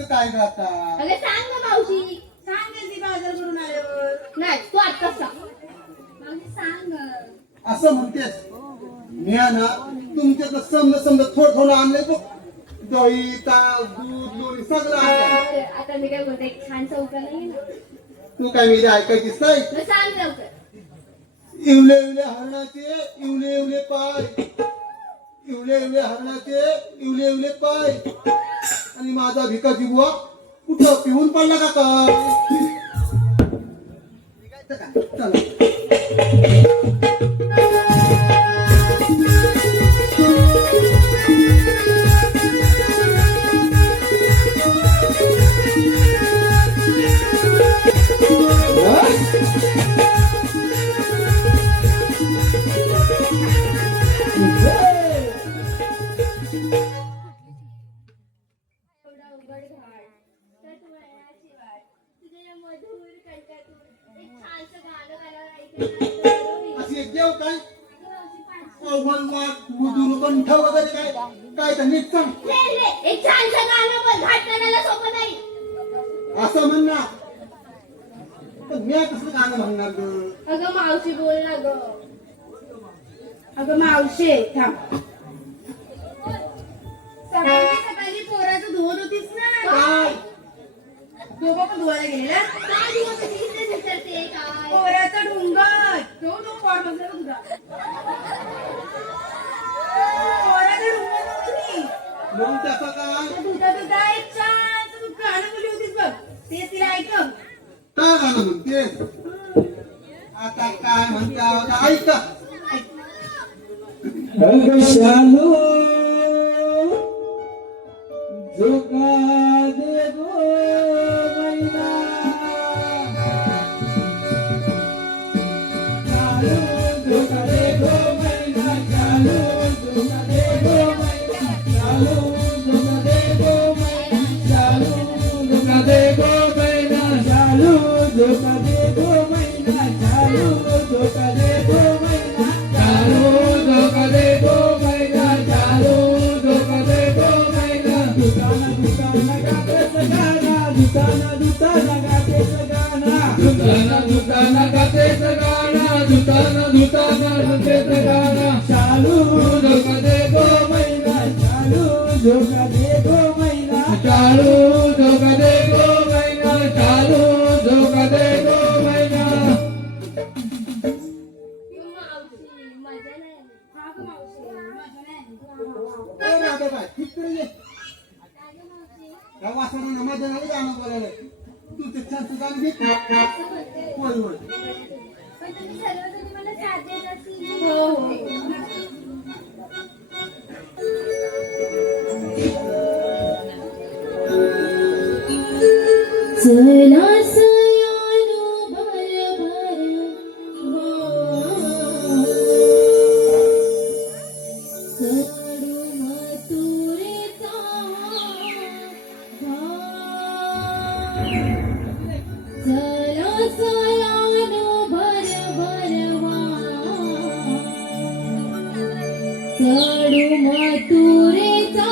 तिचं काय ग आता? अगं सांग ना मावशी. सांगेल ती बाजार करून आल्यावर. नाही तू आत्ताच सांग. मावशी सांग. असं म्हणतेस मी ना तुमच्याकडे समजा थोडं आणलंय बघ. दही ताक दूध लोणी सगळं आणलंय. आता मी काय बोलते एक छान चौका नाही ना. तू काय मी ऐकायचीस नाही? मग सांग लवकर. इवले इवले हरणाचे इवले इवले पाय, इवले इवले हरणाचे इवले इवले पाय, आणि माझा भिकाजी बुवा कुठं पिऊन पडला का काय? चला अशी एक देव काय मधुर कंठ वगैरे काय काय तर नीट सांग. एक छानसं गाणं पण घाट करायला सोपं नाही. असं म्हण ना. पण मी कसं गाणं म्हणणार ग? अगं मावशी बोल ना ग. अगं मावशी थांब. सकाळी पोराचं धुवत होतीस ना. काय दोघं पण धुवायला गेलेला. काय धुवत होतीस ते विचारते काय? पोराचा ढुंगत. तो पोर बसला का तुझा? पोराचा ढुंगत होती. मग त्याचा काय? तुझा एक छानसं तू गाणं बोलली होतीस बघ. ते तिला ऐकव. काय गाणं म्हणते? आता काय म्हणता ऐका. शालू झोका दे गो मैना, शालू झोका दे गो मैना, शालू झोका दे गो मैना, शालू झोका दे गो मैना, शालू झोका दे गो मैना, शालू झोका दे गो मैना, शालू झोका दे गो मैना, शालू झोका दे गो मैना, शालू झोका दे गो मैना. दुकाना गाते सगाना, दुकाना गाते सगाना, दुकाना गाते सगाना. शालू झोका दे गो मैना, शालू झोका दे गो मैना, शालू झोका दे गो मैना, शालू झोका दे गो मैना. मजा नाही. हा ग मावशी मजा नाही. ए राधाबाई, इकडे ये. या वासनानं मजा नाही गाणं बोलायला. तू ते छानचं गाणं घे. होय होय. पण तुम्ही सर्वजण मला साथ देत असतील. हो. चला सयानो भर भर चढू मथुरेचा चला सयानो भर भर चढू मथुरेचा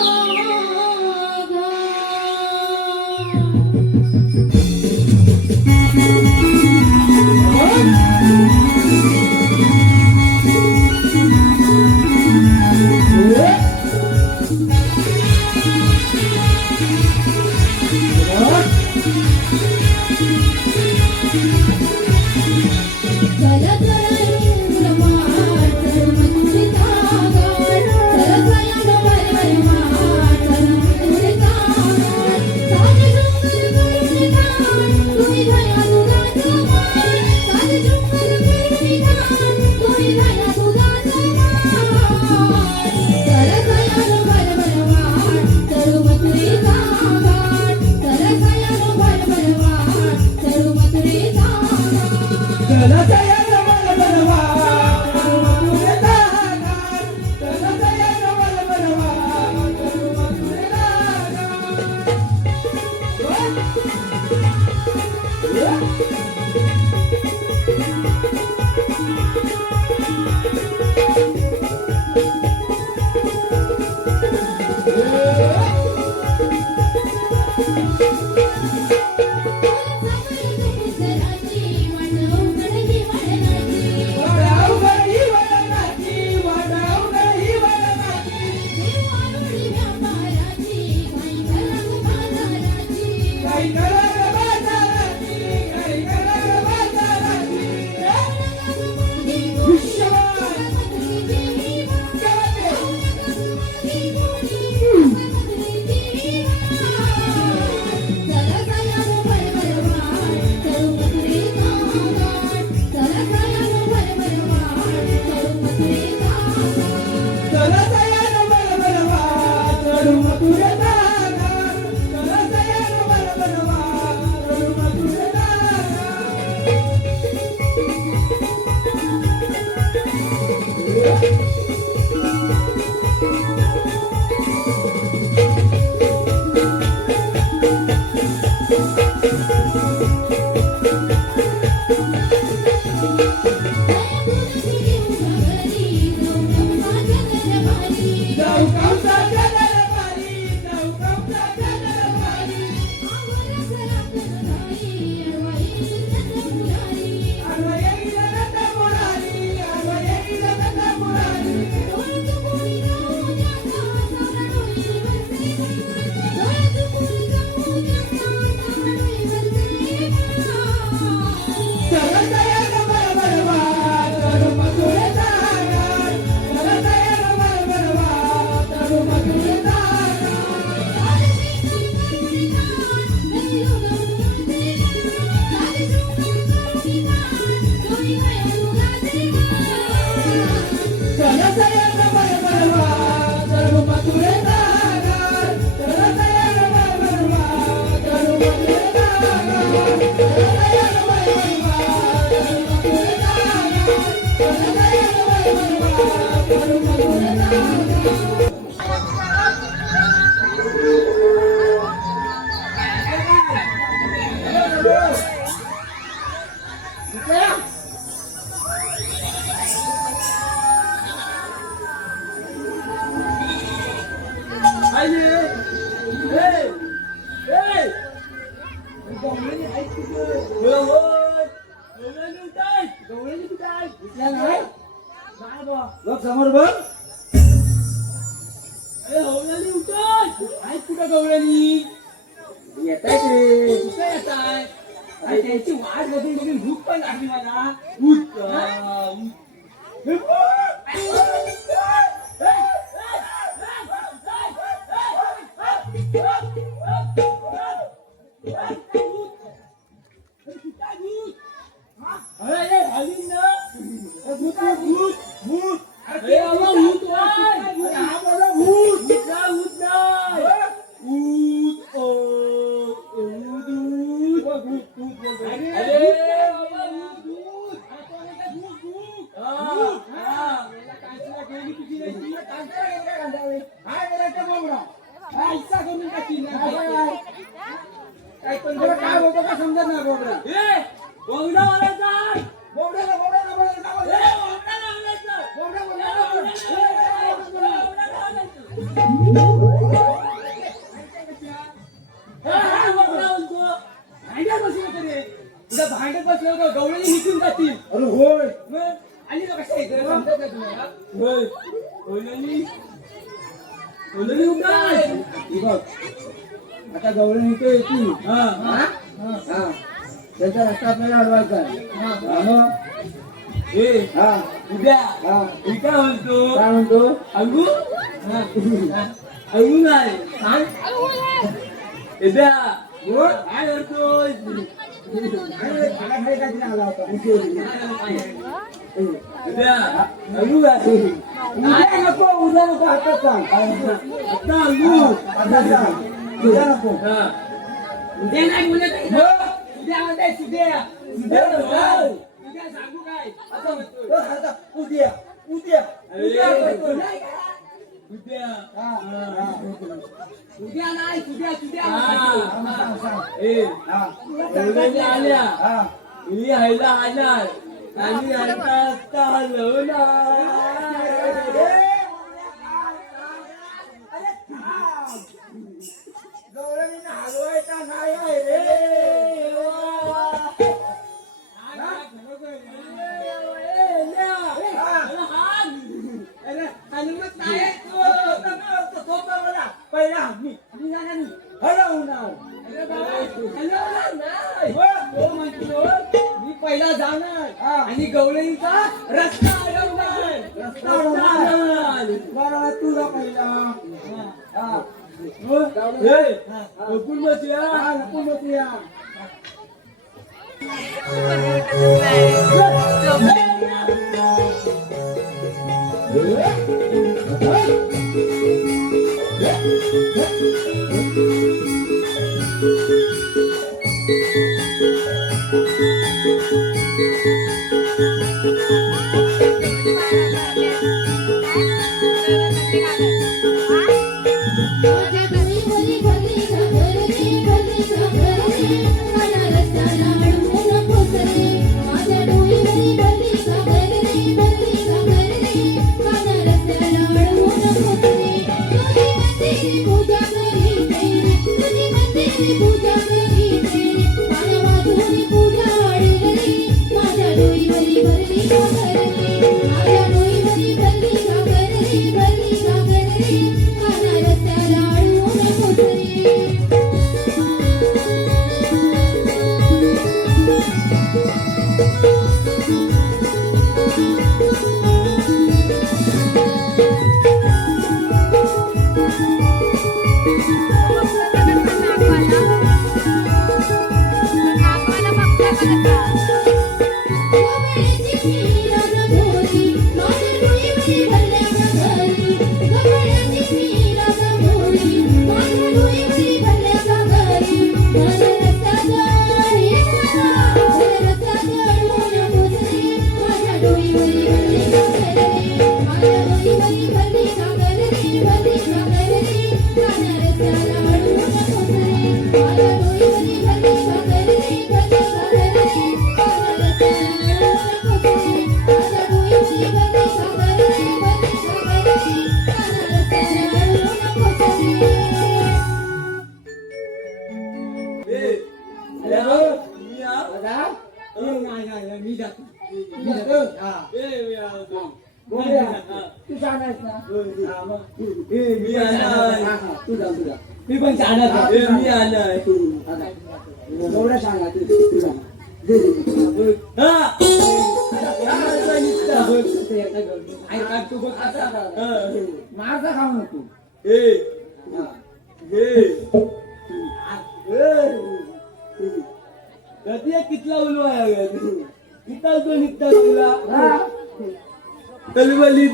जाऊ कौसाच्या दरबारी, जाऊ कौसाच्या दरबारी. आडवा येईल रथ मुरारी, आडवा येईल रथ मुरारी. चला तयार बरोबर वा, तरू मथुरे जाणार. चला तयार बरोबर वा, तरू मथुरे जाणार. चला तयार बरोबर वा, तरू मथुरे जाणार. चला तयार बरोबर वा, तरू मथुरे जाणार. चला तयार बरोबर वा, तरू मथुरे जाणार. चला तयार बरोबर वा, तरू मथुरे जाणार. समोर बघ. हवल्यानी उठत आहेत कुठं गवळणी येत आहे ते कुठं येत आहे त्यांची वाट बघून बघून भूक पण लागली मला. काय बोलतो का समजत नाही बोबडा. बोबडा बोलायचा बोबड्याला बोबड्याला भांडत बसलं होतं गवळणी निघून जातील. अरे होय आणि कशा येते समजत नाही तुम्हाला. होय बघ आता गवळणी इथे येतील. त्याचा रस्ता आपल्याला अडवायचा उद्या मी काय म्हणतो अंगू अंगू नाही उद्या काय करतोय आला होता उद्या अंगू काय नको उद्या नको हातात आता अंगू उद्या नको उद्या नाही बोलत उद्या म्हणताय उद्या उद्या सांगू काय असं म्हणतो उद्या उद्या उद्या उद्या नाही उद्या उद्या आल्या मी हायला आणार आणि आता हलवणार गौरवीने हलवायचा नाही आहे रे. पहिला मी पहिला जाणार आणि गवळीचा रस्ता अडवणार तुला पहिला लपून बसूया लपून बसूया. Para माझ्या डोईवरी भरली घागरली भरली घागरली काना रस्त्याला अडवू नकोस रे माझ्या डोईवरी भरली घागरली भरली घागरली काना रस्त्याला अडवू नकोस रे तुझी मंदिरी पूजा करीते तुझी मंदिरी पूजा करीते काना वाजवून पूजा वाढवली माझ्या डोईवरी भरली घागरली माझ्या डोईवरी भरली घागरली भरली घागरली काना रस्त्याला अडवू नकोस रे मी पण जाणार मी आलोय एवढं सांगा तुझा माझा खाऊ नको कितला उलवा निघता तो निघता तुला तलवाली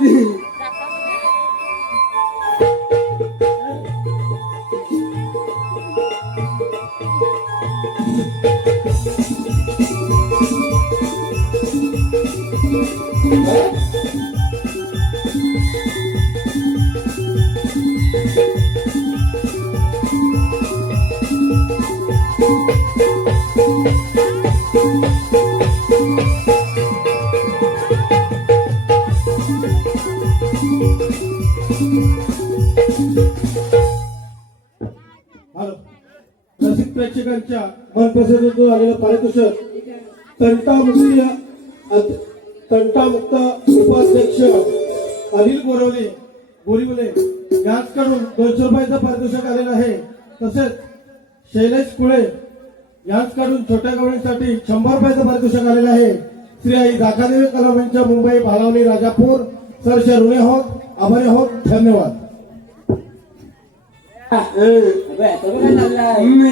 रसिक प्रेक्षकांच्या मनपसंत आलेलं पारितोषिक तंटामुक्त उपाध्यक्ष अनिल बोरिवले यांच्याकडून 200 रुपयाचं पारितोषिक आलेलं आहे. तसेच शैलेश कुळे यांच्याकडून छोट्या गवळींसाठी 100 रुपयाचं पारितोषिक आलेलं आहे. श्री आई दाखादेवी कला मंच मुंबई भालावली राजापूर सरसे ऋणी आहोत, आभारी आहोत. धन्यवाद.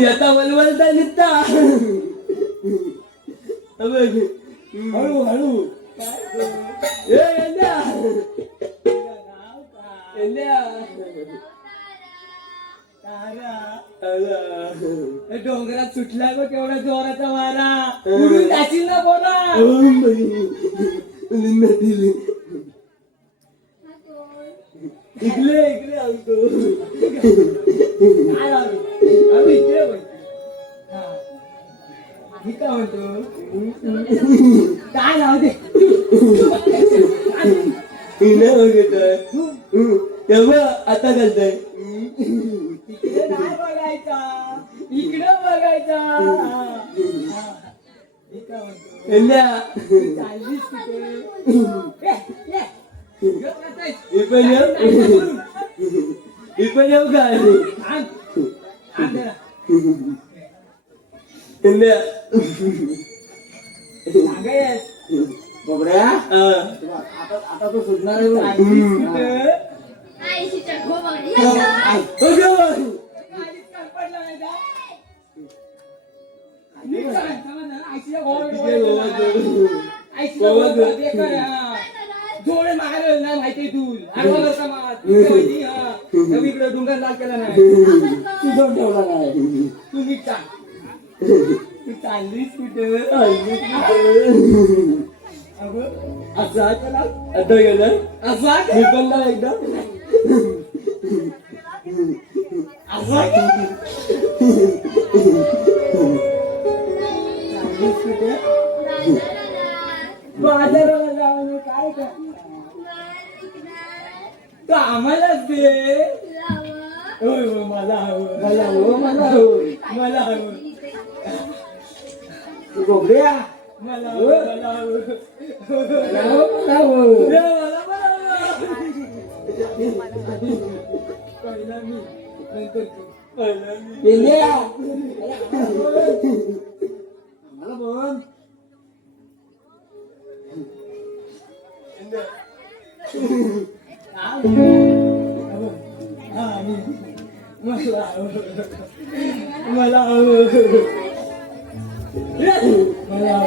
आता वलवलता निघता हळू हळू डोंगरात सुटला गो तेवढा जोराचा वारा उडून जाशील ना बोरा इकडे इकडे आलतो आम्ही इकडे मी काय म्हणतो काय नाव दे तेव्हा आता घालतोय तिकडे नाही बघायचा इकडे बघायचा मी काय म्हणतो चाललीस पण येऊ काय बघड्या आता तो सुटणार जोडे मागायला नाही माहिती तू इकडे डोंगर लाल केला नाही तू जोड ठेवला नाही तू नीट चाल तू चाललीस कुठे असं आहे का ना? आता गेलं असं आहे का? मी पण ना एकदा असं आहे का? बाजाराला जाऊन काय कर तर आम्हालाच दे. होय हो मला हवं मला हवं मला हवं मला हवं गोबऱ्या मला हवं मला हवं मला हवं मला हवं पहिला मी नंतर तू पहिला मी मला बोल मला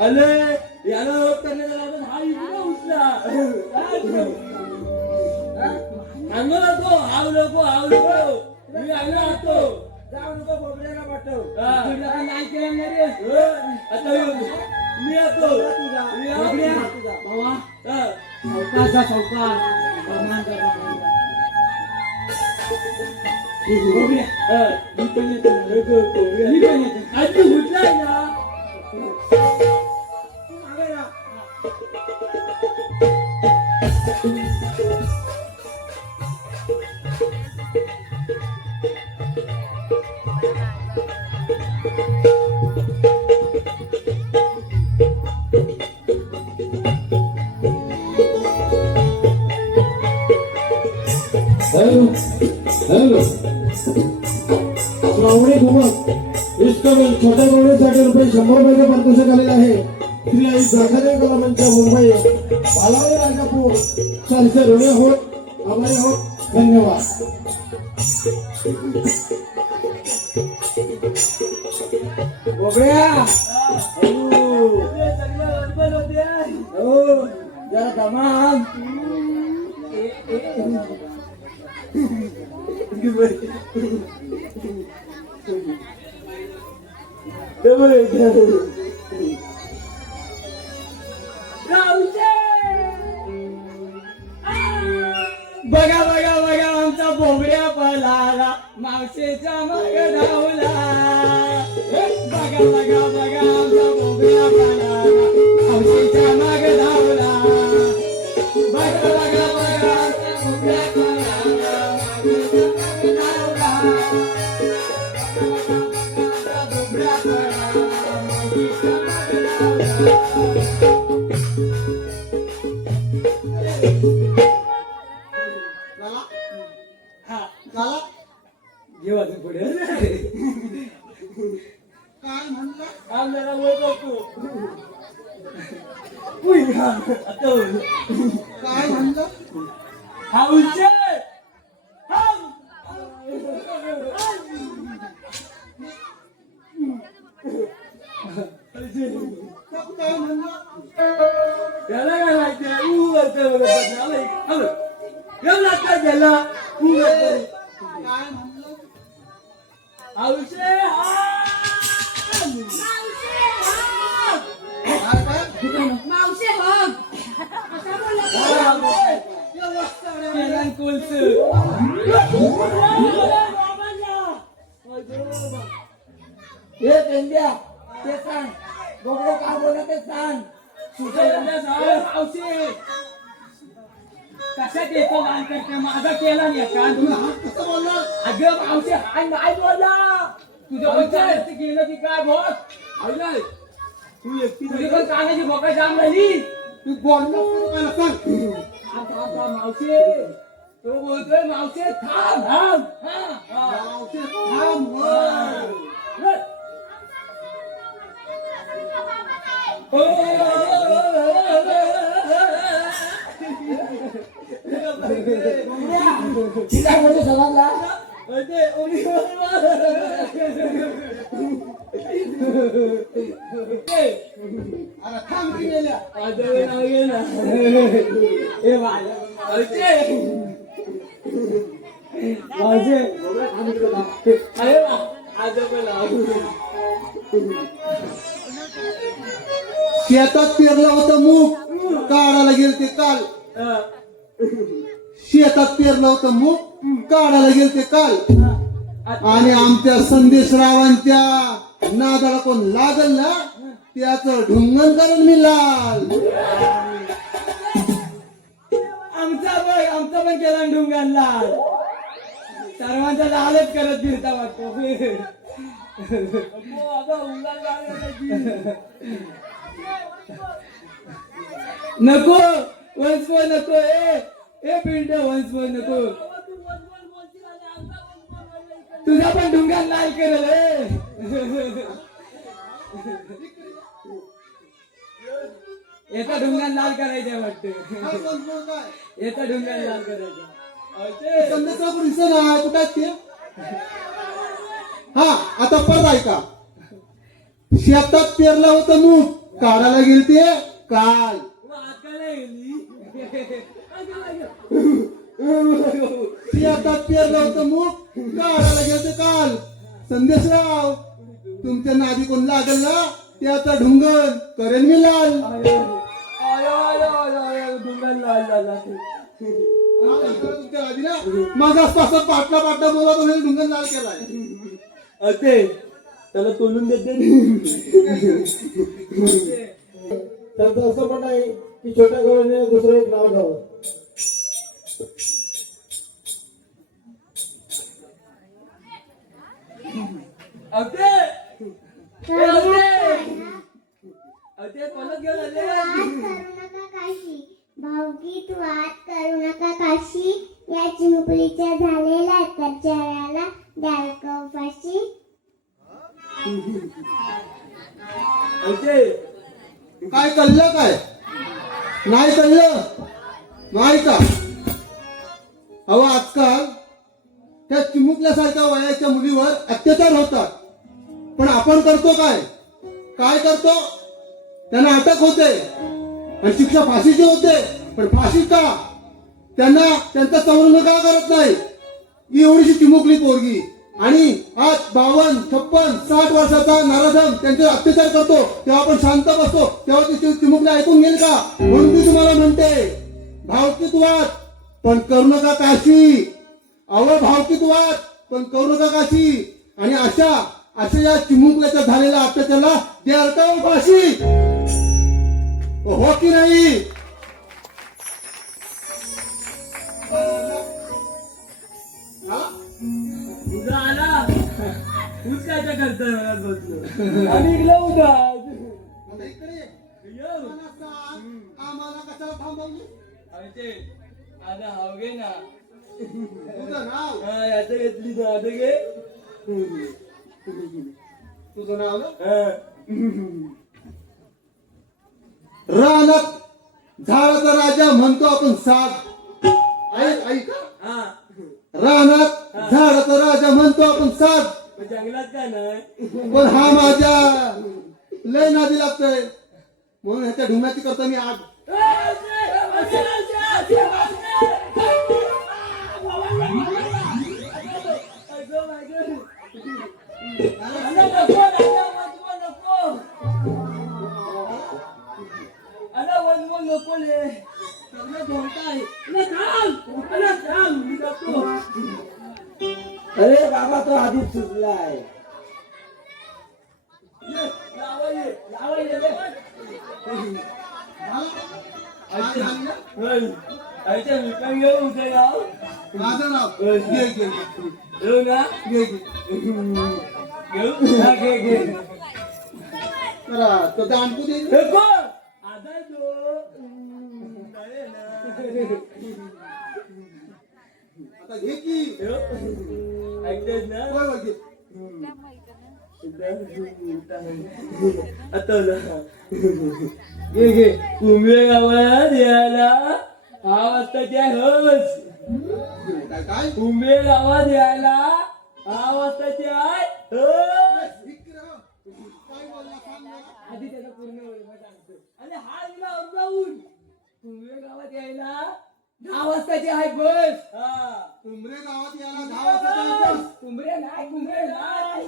अरे याला रोग करण्याचा लागून हा इकडे उठला सांगू नको आव नको मी आलो आतो जाऊ नको बोबड्याला पाठव नाही केलं नाही रे आता मी येतो आधी उठलाय ना हॅलो श्रावणी घुमत इष्टवेल छोट्या गवळीसाठी रुपये 100 रुपये पारितोषिक आलेले आहे. श्री आई दाखले कला मंच मुंबई पालावले राजापूर सरसे ऋणी आहोत आभारी आहोत धन्यवाद. बोबड्या हो जरा तमाम बघा बघा बघा आमचा बोबड्या पळाला मावशीच्या माग धावला. बघा बघा बघा आमचा बोबड्या पळाला मावशीच्या माग धावला. बघा बघा बघा आमचा बोबड्या पळाला मावशीच्या माग धावला. बोबड्या पळाला मावशीच्या माग धावला. झाला जेव्हा पुढे काय म्हणलं आपल्याला ओळखतो आता काय म्हणलं हा उच्च काय म्हणलं त्याला काय माहिती एवढं लागतात त्याला काय म्हणलं औषध मावशे हो कोलस हे पेंद्या ते सांग डोकं काय बोलत ते सांग मावशी कशात येतो गाण करते माझा केला नाही का तुम्ही हात कसं बोलला अगं मावशी हाय नाही बोलला तुझ्या पंचायत गेलं की काय बोल ऐकलंय तू एकटी तुझी पण कानाची भोका जाम झाली तू बोलला सांग मावशी तो बोलतोय मावशी थांब थांब मावशी, थांब. तिला म्हणजे समजला अरे थांब की गेल्या शेतात पेरलं होतं मूग काढायला गेल ते काल शेतात पेरलं होतं मूग काढायला गेल ते काल आणि आमच्या संदेशरावांच्या नादाला कोण लागल ना त्याचं ढुंगण करून मी लाल आमचा पण केला डुंगांना सर्वांचा लालच करत फिरता वाटतो नको वंश नको ए पिंड वंश नको तुझा पण डुंगान लाल करेल याचा डुंगान लाल करायचा वाटतं काय बोलतो काय? याचा डुंगान लाल करायचा संदेशराव दिसत नाही कुठं आहेत ते हा आता परत ऐका शेतात पेरलं होतं मूग काढायला गेलते काल शेतात पेरलं होतं मूग काढायला गेलते काल संदेशराव तुमच्या नादी कोण लागल ना त्याचा ढुंगण करेन मी लाल डुंगान लाल झाला तुमच्या आधी ना माझा पासा पाटला पाटला बोला तो ढुंगण लाल केलाय असे त्याला तोलून देते त्यांचं असं पण आहे की छोट्या गावाने दुसरं एक नाव घ्यावं अवते कोणच घेऊन आले करू नका काशी भावगीत वाद करू नका काशी या चिमुकलीच्या झालेल्या अत्याचाराला द्याल फाशी काय कळलं काय नाही कळलं नाही का अहो आजकाल त्या चिमुकल्यासारख्या वयाच्या मुलीवर अत्याचार होतात पण आपण करतो काय काय करतो त्यांना अटक होते आणि शिक्षा फाशीची होते पण फाशी का त्यांना त्यांचा संरक्षण का करत नाही ही एवढीशी चिमुकली पोरगी आणि आज 52, 56, 60 वर्षाचा नराधम त्यांच्यावर अत्याचार करतो तेव्हा आपण शांत बसतो तेव्हा ती चिमुकली ऐकून घेईल का म्हणून मी तुम्हाला म्हणते भावकीत वाद पण करू नका काशी भावकीत वाद पण करू नका काशी आणि अशा या चिमुकल्याच्या झालेल्या अत्याचाराला द्याल फाशी हो की नाही तुझा आला तूच काय करतोय बसलो आम्ही इकडे उद्या आता इकडे ये. मला सांग, आम्हाला कशाला थांबवली आता हाव घे ना तुझं नाव हा याचं घेतली ना आता घे तुझं नाव ना रानात झाडाचा राजा म्हणतो आपण साग ऐक ऐक हा रानात झाडाचा राजा म्हणतो आपण साग जंगलात काय नाही पण हा माझ्या लय नादी लागतोय म्हणून ह्याच्या ढुंगाची करतो मी आग अरे बाबा तो आधीच सुचलाय काय झालं? आईच्या विकन घेऊ उद्या गाव माझं नाव घे घे घेऊ ना घे घे घेऊ हा घे घे करा तो दांडू दे नको आता जो नाही ना आता घे की ऐकतेस ना होय, होय, घे. आता घे घे कुंभे गावात यायला 6 वाजताची हस काय काय कुंभे गावात यायला 6 वाजताची आहे हस काय बोलला सांग ना. आधी त्याचा पूर्ण होईल मग सांगतो आणि हा दिला अमरावून कुंभे गावात यायला 10 वाजताची आहे बस हा उमरे गावात यायला 10 वाजता कुंभरे नाही कुंभरे नाही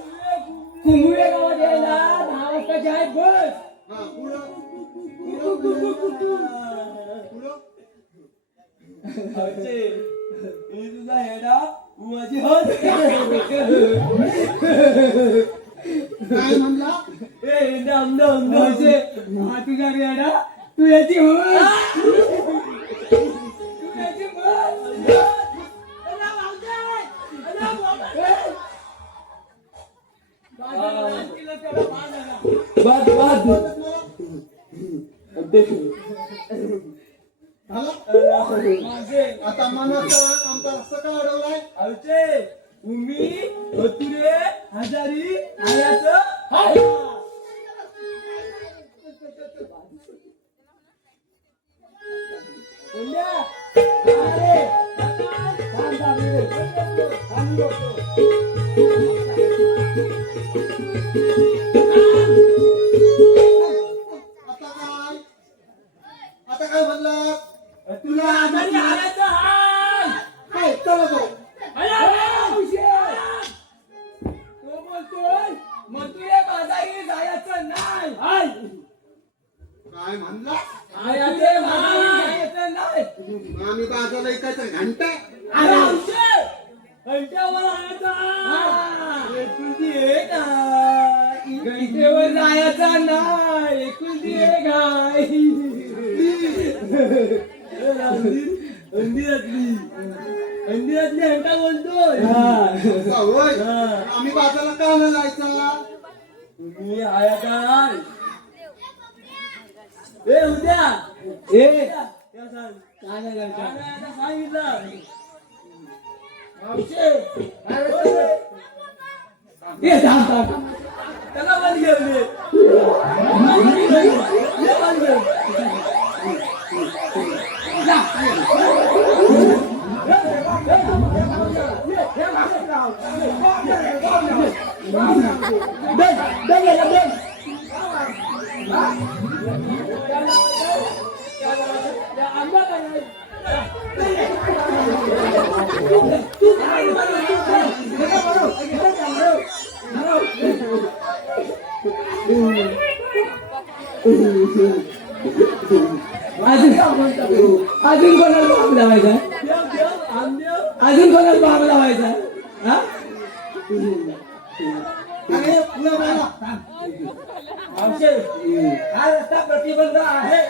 कुंभरे गावात यायला 10 वाजताची आहे बस हा पुढं मी तुझा हेडा माझी हस काय म्हणला ए दम दम दमचे हा तुझा रेडा तू याची हस तू याची हस अला वाजय अला वाजय बाद बाद आता मनाचा आमचा रस्ता का अडवलाय आमचे तुम्ही तुरे हजारी आयाचं हाय आता काय म्हणला तुला आजारी आयाचं हाय काय चला जाऊ तो बोलतोय मथुरे बाजारी जायचं नाही हाय काय म्हणला आयाचे जायचं नाही आम्ही बाजारला ऐकायचं घंटा अरे आमचे घंट्यावर आयाचा एकुलती एक आहे घंटेवर जायचा नाही एकुलती एक आहे अंदिरातली घंटा बोलतोय होय आम्ही बाजारला का नाही जायचा तुम्ही आया काय ए उद्या ए काय नाही सांगितलं त्याला बंद घेऊन अजून कोणाला बाग लावायचा अजून कोणाला बाग लावायचा हा अरे पुढे बोला हा रस्ता प्रतिबंध आहे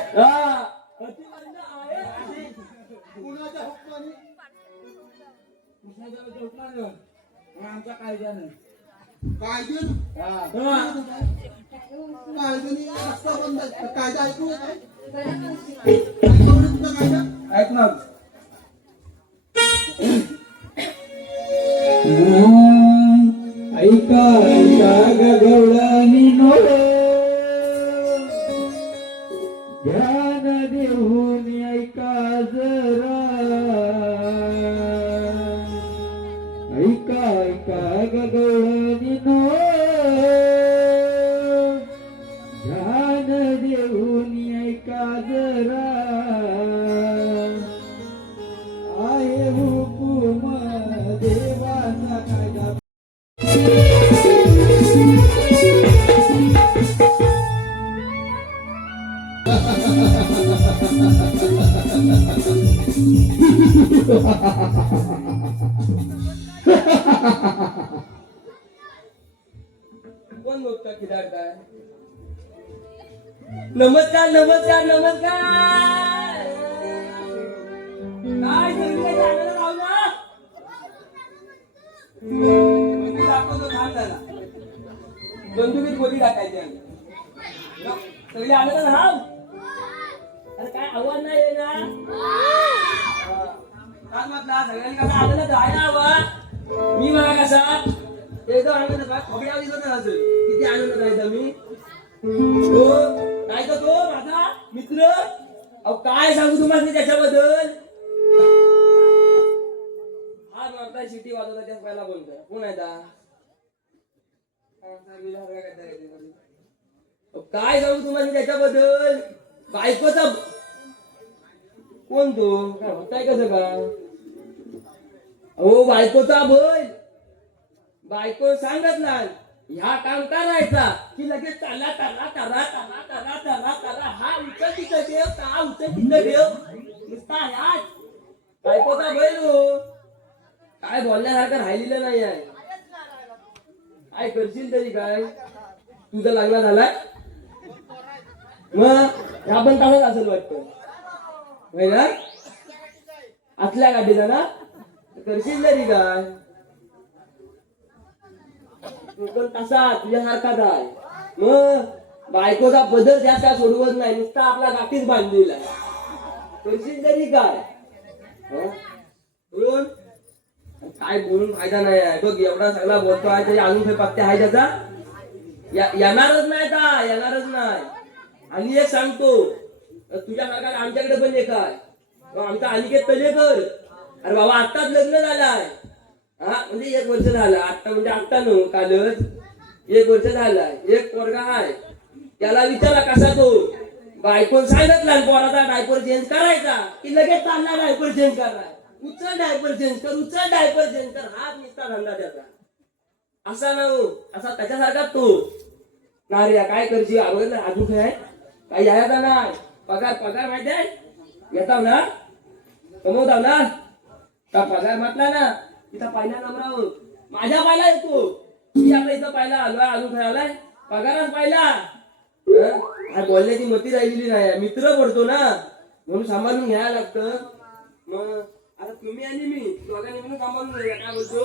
प्रतिबंध आहे कुणाच्या हुकमाने आमचा कायदा नाही कायदे कायद्याने रस्ता बंद आहे. कायदा ऐकू तुमचा कायदा ऐक ना ऐका ऐका गवळणी नोड ध्यान देऊन ऐका जरा ऐका ऐका गवळणी नोड ध्यान देऊन ऐका जरा आहे हुकुम देवाचा कायदा कोण बघता खिदाडताय नमस्कार नमस्कार नमस्कार. काय सगळीकडे जायला राहू ना. बंदूक दाखवतो थांब जरा. बंदुकीत गोळी टाकायची आहे. सगळे आलं ना राम. अरे काय आवाज नाही आहे ना. काय म्हटलं सगळ्यांनी कसा आलं ना जायला हवा. मी मला कसा एकदम आनंद बा खोबड्या दिसत ना असेल किती आनंद राहायचा मी. तो नाही तर तो माझा मित्र. अहो काय सांगू तुम्हाला त्याच्याबद्दल. हा मागता शिटी वाजवता त्याच पहिला बोलतोय. कोण आहे ता? काय सांगू तुम्हाला त्याच्याबद्दल. बायकोचा कोण तो काय होताय कसं का. हो बायकोचा बैल. बायको सांगत नाही ह्या काम करायचा की लगेच चला चला चला चला चला चला चला. हा उचल तिथं देव का उचल तिथं देव नुसता ह्याच बायकोचा बैल हो. काय बोलण्यासारखं राहिलेलं नाही आहे. काय करशील तरी काय. तुझा लग्न झालाय मग ह्या पण तसंच असेल वाटतं होय ना. आतल्या गाडीचा ना करशील तरी काय. तू पण तसा तुझ्यासारखाच आहे. मग बायकोचा बदल त्या सोडवत नाही नुसता आपला गाठीच बांधलेला करशील तरी काय. बोलून काय बोलून फायदा नाही आहे. बघ एवढा सगळा बोलतो आहे तरी अजून काही पत्ते आहे त्याचा. येणारच नाही का येणारच नाही. आणि एक सांगतो तुझ्यासारखा आमच्याकडे पण एक आहे आमचा अनिकेत तलेकर. अरे बाबा आत्ताच लग्न झालाय. हा म्हणजे 1 वर्ष झालं. आत्ता म्हणजे आत्ता न कालच 1 वर्ष झालाय. एक पोरगा आहे त्याला विचारा कसा तो. बायकोन सांगितला पोराचा डायपर चेंज करायचा की लगेच चालला डायपर चेंज कराय. उचल डायपर चेंज कर उचल डायपर चेंज कर. हाच निघता धंदा त्याचा. असा ना हो असा त्याच्यासारखा तो. ना रे काय करशी अगोदर अजून आहे काही यायचा नाही. पगार पगार माहिती आहे येताव ना कमवताव ना. का पगार म्हटला ना तिथं पहिला नंबरावर माझ्या पाहिला येतो. मी आपल्या इथं पाहिला आलोय अजून खेळालाय पगारच पाहिला. हा बोलण्याची मती राहिलेली नाही. मित्र पडतो ना म्हणून सांभाळून घ्यायला लागतं. मग आता तुम्ही आणि मी दोघांनी म्हणून सांभाळून घ्या. काय बोलतो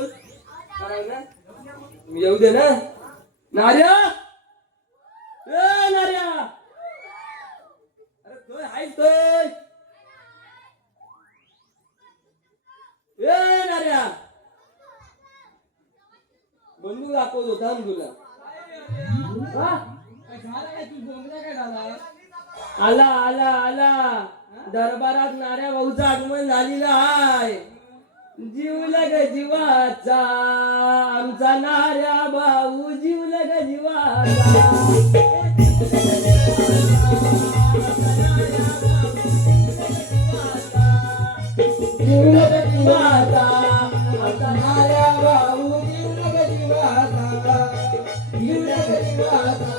काय ना मी येऊ दे ना. नार्या ए नार्या अरे काय आहेस काय. ए नार्या बंदूक दाखवत होता तुला. आला आला आला दरबारात नाऱ्या भाऊचं आगमन झालेलं आहे. जीवला ग जीवाचा आमचा नाऱ्या भाऊ जीवला ग जीवाचा. जीवला ग जीवाचा आमचा नाऱ्या भाऊ जीवला ग जीवाचा. जीवला ग जीवाचा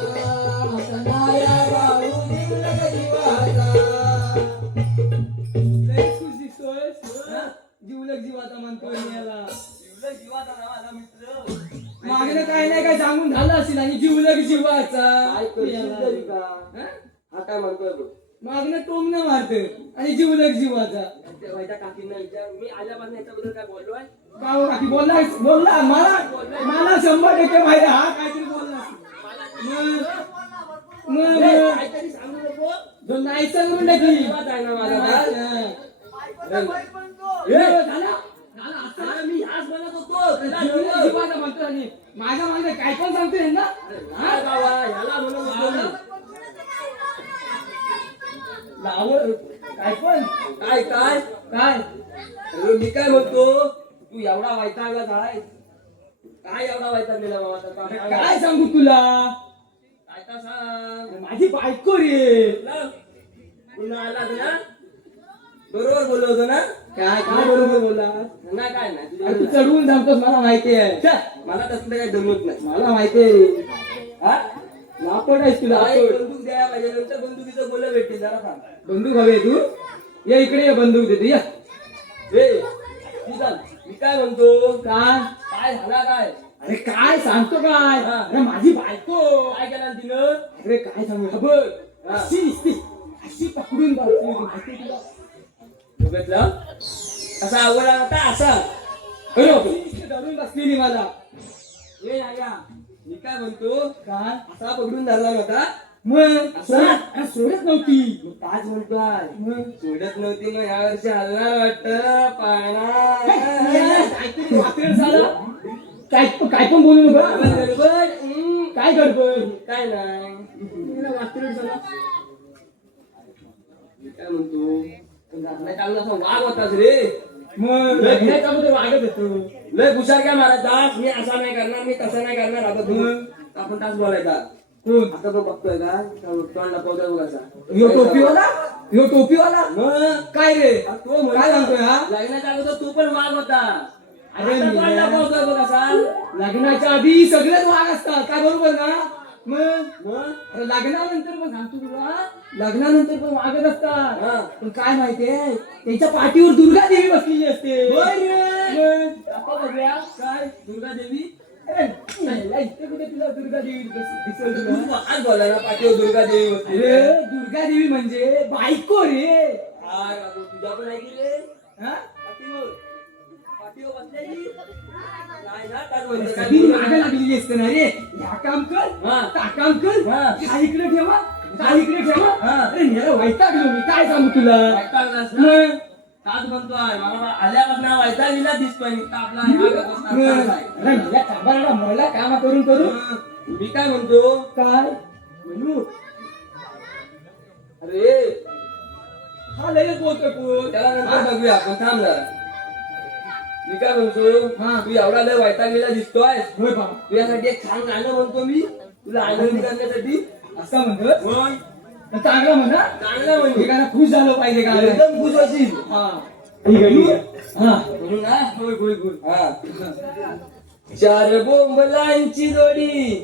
आमचा नाऱ्या भाऊ जीवला ग जीवाचा. जीवलग जीवाचा म्हणतोय याला. जीवलग जीवाचा नावाला मित्र मागणं काय नाही काय सांगून झालं असेल आणि जीवलग जीवाचा हा काय म्हणतोय मागणं टोमणं मारतोय आणि जीवलग जीवाचा. काकींना विचार मी आल्यापासून याच्याबद्दल काय बोललोय का. काकी बोलला बोलला मला मला 100% माहिती. हा काहीतरी बोलला काहीतरी सांगू नको. नाही सांगून टाकली मी आज म्हणत होतो म्हणतो आणि माझ्या मागे काय पण सांगतोय ना. ह्याला म्हणत काय पण काय काय काय मी काय म्हणतो. तू एवढा वैतागला झालाय काय एवढा वैतागलेला बाबा. काय सांगू तुला काय का सांग. माझी बायको रे पुन्हा आला ना बरोबर बोललो होतो ना. काय काय बरोबर बोलला नाही काय नाही. तू चढवून सांगतोस मला माहिती आहे. मला तसलं काही जमत नाही मला माहिती आहे. हा नापड आहेस तुला. बंदूक द्यायला पाहिजे नंतर बंदुकीचं बोल भेटते जरा सांग. बंदूक हवे तू ये इकडे ये बंदूक देते या. मी काय म्हणतो काय काय झाला काय. अरे काय सांगतो काय. अरे माझी बायको काय केला तिनं. अरे काय सांगू बघ अशी नुसती अशी पकडून धरते माहिती तुला बघितलं असा आवडला होता असा अरे बापरे, इथे धरून बसलेली मला ए आया मी काय म्हणतो काय असा पकडून धरला नव्हता मग असं सोडत नव्हती मग ताज म्हणतोय मग सोडत नव्हती मग या वर्षी हलणार वाटत काहीतरी वाकड झाला काय काय पण बोलू नका गडबड काय गडबड काय नाही वाकड झाला काय म्हणतो घातला चालला असा वाघ होताच रे मग वागत होतो लय हुशार काय मारायचा मी असा नाही करणार मी तसा नाही करणार आता तू आपण तास बोलायचा कोण आता तो बघतोय का तोंड लपवतोय बघ असा ह्यो टोपीवाला काय रे तो काय सांगतोय हा लग्नाच्या अगोदर तू पण वाघ होता अरे तोंड लपवतोय बघ असा लग्नाच्या आधी सगळेच वाघ असतात काय बरोबर ना मग अरे लग्नानंतर पण सांगतो तुला लग्नानंतर पण वागत असतात पण काय माहितीये त्यांच्या पाठीवर दुर्गा देवी बसलेली असते काय दुर्गा देवी इथे कुठे तुला दुर्गा देवी दिसेल तुला आज बोला ना पाठीवर दुर्गा देवी बसली दुर्गा देवी म्हणजे बायको रे तुझा पण ऐकली रे पाठीवर बसलेली कधी मागे लागलेली असते ना रे या काम कर त्या काम कर हा इकडे ठेवा त्या इकडे ठेवा अरे मला वैतागलो मी काय सांगू तुला ताज म्हणतोय मला आल्यापासून वैतागीला दिसतोय आपला मला काम करून करून मी काय म्हणतो काय म्हणू अरे हा लगेच बोलतोय त्याला नंतर बघूया आपण थांब जरा मी काय म्हणतो तू एवढा लय वैतागलेला दिसतोय तुझ्यासाठी एक छान गाणं म्हणतो मी तुला आनंदी करण्यासाठी असं म्हणतो चांगलं म्हणा चांगलं म्हणजे गाणं खुश झालं पाहिजे का एकदम खुश असेल चार बोंबलांची जोडी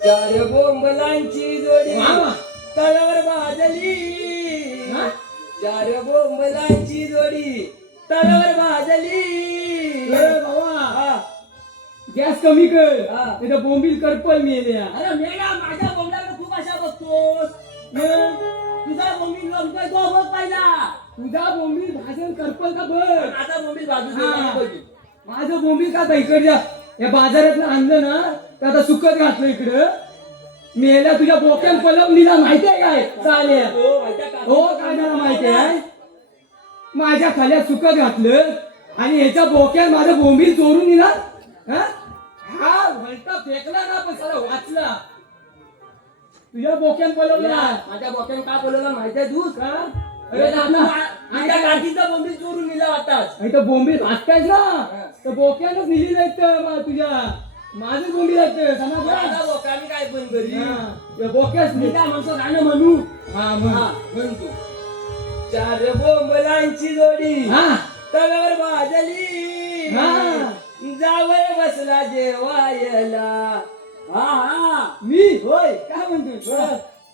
चार बोंबलांची जोडी तळावर भाजली चार बोंबलांची जोडी तळावर भाजली बाबा गॅस कमी कर तिथं बोंबील करपल मेल्या अरे मेला माझ्या बोंबल्याला तू कशा बघतोस तुझा बोंबील लंबतोय तो बघ पाहिला तुझा बोंबील भाजन करपल का बघ माझा बोंबील बाजू माझं बोंबील का इकडच्या या बाजारात आणलं ना तर आता सुकत घातलं इकडं मेला तुझ्या बोक्यान पलवलीला माहितीये काय चालेल हो काय झालं माहितीये माझ्या खाल्या सुकत घातलं आणि ह्याच्या बोक्यान माझं बोंबील चोरून दिला हा भलता फेकला ना पण साला वाचला तुझ्या बोक्यान पलवला माझ्या बोक्यान का पलवला माहितीये तू का अरे माझ्या गाठीचा बोंबील चोरून दिला वाटताच इथं बोंबील वाचतायच ना तर बोक्यानच निघली जायचं तुझ्या माझं बोंबील जायचं समजा बोक्याने काय पण करी बोक्याच मी काय म्हणतो गाणं म्हणू म्हणतो चार बोंबलांची जोडी तळावर भाजली जावय बसला जेवायला मी होय काय म्हणतो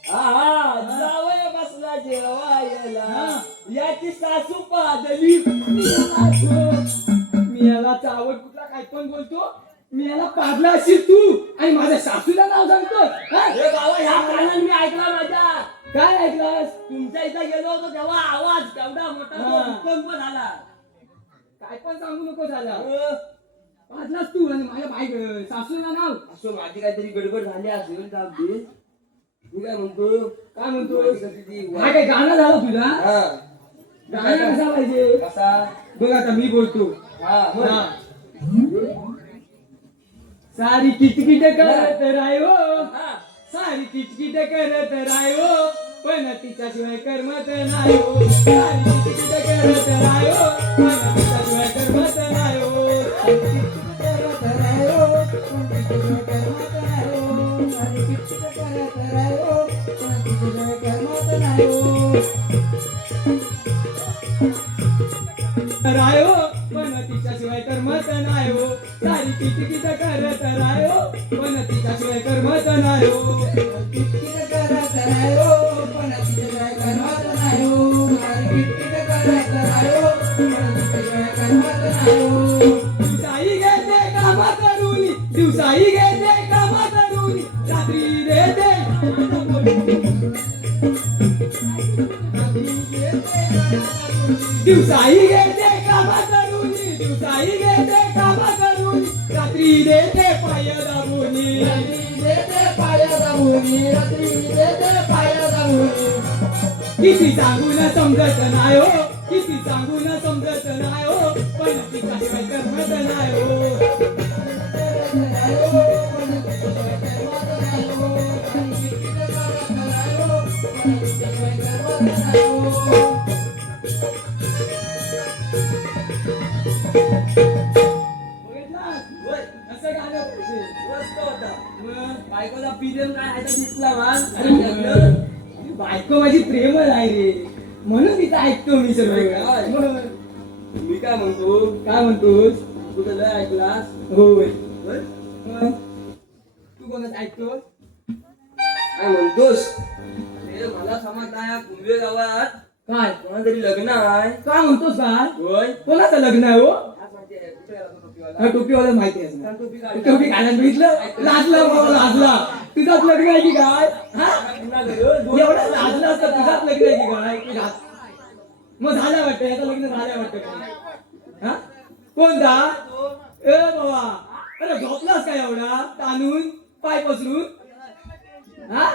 जावय बसला जेवायला याची सासू पाजली मी याला चावट कुठला काय पण बोलतो मी याला पाजला असेल तू आणि माझ्या सासूला नाव सांगतो बाबा ह्या कानाने मी ऐकला माझ्या काय ऐकलास तुमच्या इथं गेलो होतो तेव्हा आवाज केवढा मोठा भूकंप झाला काय पण सांगू नको झाला पाजलास तू आणि माझ्या बाई सासूला नाव असं माझी काहीतरी गडबड झाली असेल का मी काय म्हणतो काय गाणं झालं तुझा गाणं कसा पाहिजे कसा बघ आता मी बोलतो सारी किटकिट करत रायो सारी किटकिट करत रायो पण तिच्याशिवाय करमत नाही सारी किटकिट करत रायो पण तिच्याशिवाय करमत नाही करत रायो पण तिच्याशिवाय करमत नाही सारी किटकिट करत रायो पण तिच्याशिवाय करमत नाही रायो पण तिच्याशिवाय करमत नाही सारी किटकिट करत रायो पण तिच्याशिवाय करमत नाही किटकिट करत रायो पण तिच्याशिवाय करमत नाही सारी किटकिट करत रायो पण तिच्याशिवाय करमत नाही दिवसाही घेते कामा करून दिवसाही घेते कामा करून रात्री देते दिवसाही घेते कामा करून, दिवसाही घेते कामा करून, रात्री देते पाय दाबूनी, रात्री देते पाय दाबूनी, रात्री देते पाय दाबूनी. किती सांगून समजत नाही हो, किती सांगून समजत नाही हो, पण ती काय करमत नाही हो. बायकोला पिरेल काय आहे दिसला मान. बायको माझी प्रेमळ आहे रे, म्हणून तिचं ऐकतो मी सगळं. मी काय म्हणतो, काय म्हणतोस तू? तर लय ऐकलास. होय. तू कोणाच ऐकतोस? काय म्हणतोस? मला समजत आहे कुंभे गावात काय कोणा तरी लग्न आहे. काय म्हणतोस? काय होय? कोणाचं लग्न आहे हो? टोपीवाला माहिती आहे. टोपी घालायला बघितलं, लाजला बाबा, लाजला. तुझाच लग्न आहे की काय? एवढं लाजलं असतं, तुझाच लग्न आहे की काय? मग झालं वाटतं, याचं लग्न झालं वाटतं. हा कोणता? ए बाबा, अरे झोपलास काय एवढा ताणून पाय पसरून? हा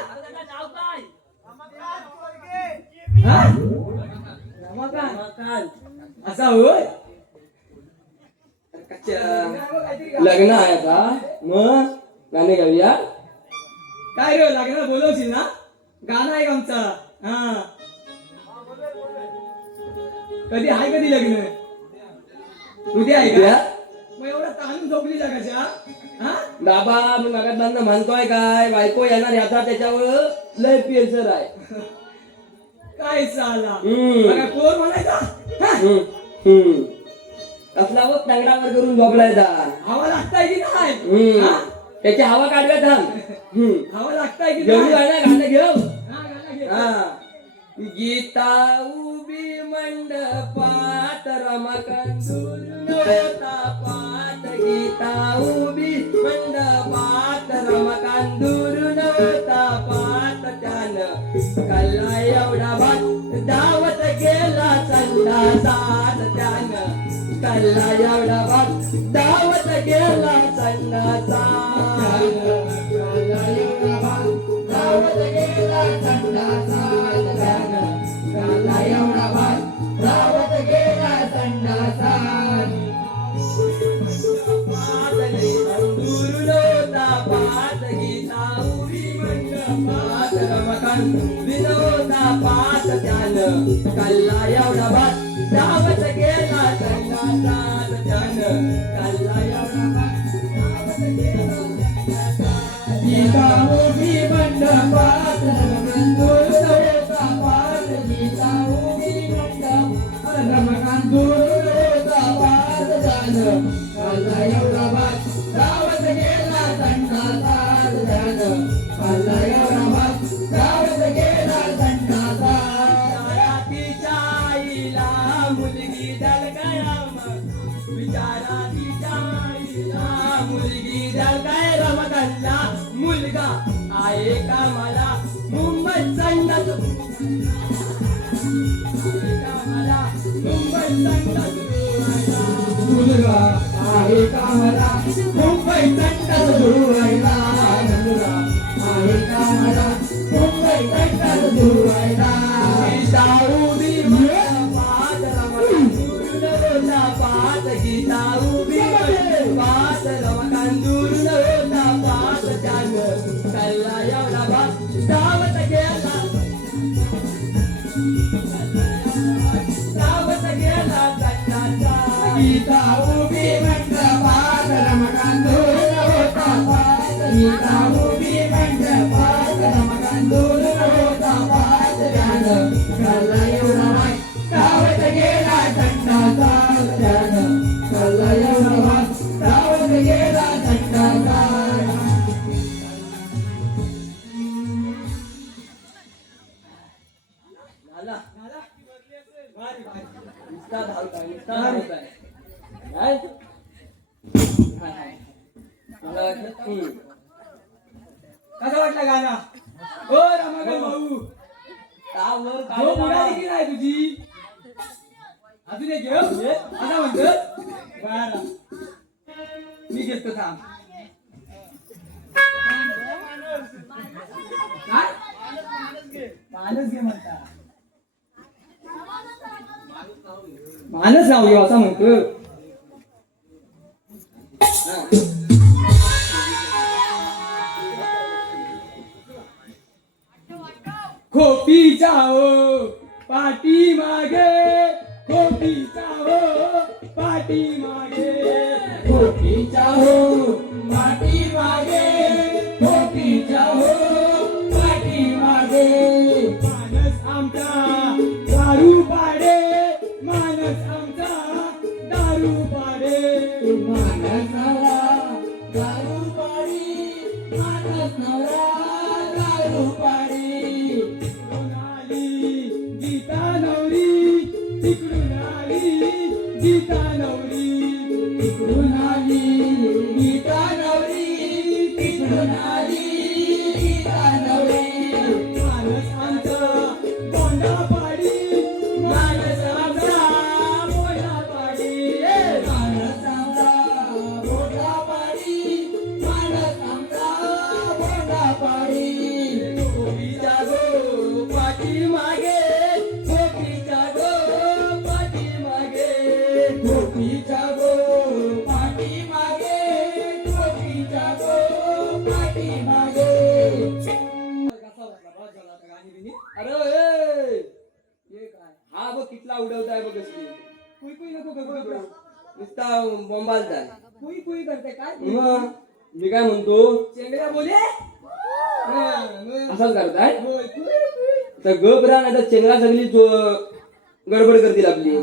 असा होय? लग्न आहे आता, मग गाणे गाऊया. काय रे लग्नाला बोलवशील ना? गाणं आहे आमचा. हा कधी आहे, कधी लग्न? उद्या आहे का? मग एवढा ताणून झोपली जा कशा? बाबा मी मागात म्हणतोय काय, बायको येणार याचा त्याच्यावर लय पेलसर आहे. काय चाला कोण म्हणायचा? कसला बघ टंगडावर करून झोपलाय. हवा लागताय की नाही? त्याची हवा काढव्या थांब. हवा लागताय की घेऊ आहे ना गाणं घेऊ. गीता उभी मंडपात रमकांदूर पात, गीता उभी मंडपात रमकांदूर पात. त्यानं कल्ला एवढा भात धावत गेला संडासात. त्यानं कल्ला एवढा भात धावत गेला संडासात. कल्ला एवढा भात धावत गेला संडासात. त्यानं कल्ला एवढा भात धावत गेला संडासात. पात गीता उभी मंडपात विनोदा पात. त्यानं कल्ला एवढा भात धावत गेला संडासात. त्यानं कल्ला एवढा भात धावत गेला संडासात. गीता उभी मंडपात रमकांदूर पात, गीता उभी मंडपात रमकांदूर पात. त्यानं कल्ला एवढा भात धावत गेला संडासात. त्यानं कल्ला एवढा भात धावत गेला संडासात. तिच्या आईला मुलगी दलकायम, विचारा तिच्या आईला मुलगी दलकाय रमकल्ला मुलगा आहे का मला मुंबईत संडास, मला मुंबईत संडास मुलगा आहे का मला मुंबईत संडास धुवायला. मुलगा आहे का मला मुंबईत संडास धुवायला. गीता उभी मंडपात रमकांदूर पात, गीता उभी मंडपात रमकांदूर पात. त्यानं कल्ला एवढा भात धावत गेला, धावत गेला संडासात. गीता उभी मंडपात रमकांदूर पात, गीता उभी मंडपात रमकांदूर पात. त्यानं कल्ला एवढा भात धावत गेला संडासात. त्यानं कल्ला एवढा भात धावत गेला संडासात. कसा वाटला गाणं? हो रमाकांत भाऊ, झोप उडाली की नाही तुझी? अजून एक घेऊ आता म्हणतो बरं मी घेतो थांब काय मानस घे म्हणता मानस नाव घेऊ असं म्हणतो खोपीचा हो पाठी मागे खोपीचा हो पाठी मागे खोपीचा हो पाठी मागे खोपीचा हो पाठी मागे मानस आमचा दारू पाडे मानस आमचा दारू पाडे मानस नवरा दारू पाडी मानस नवरा दारू पाडी तिकडून आली गीता नवरी तिकडून आली गीता नवरी तिकडून आली गीता नवरी तिकडून आली गीता नवरी मानस आमचा बोंडा पाडी मानस आमचा बोंडा पाडी मानस आमचा बोंडा पाडी मानस आमचा बोंडा पाडी गोपीचा गो पाठी मागे गोपीचा गो पाठी मागे गोपीचा गो पाठी मागे गोपीचा गो पाठी मागे अरे हे काय हा बघ कितला उडवताय बघ कसली कुई कुई नको करू नुसता बोंबाल जाय कुई कुई करते काय मग मी काय म्हणतो चेंगड्या बोले असंच करताय तर गप राहा नाही तर चेंगडा सगळी गडबड करतील आपली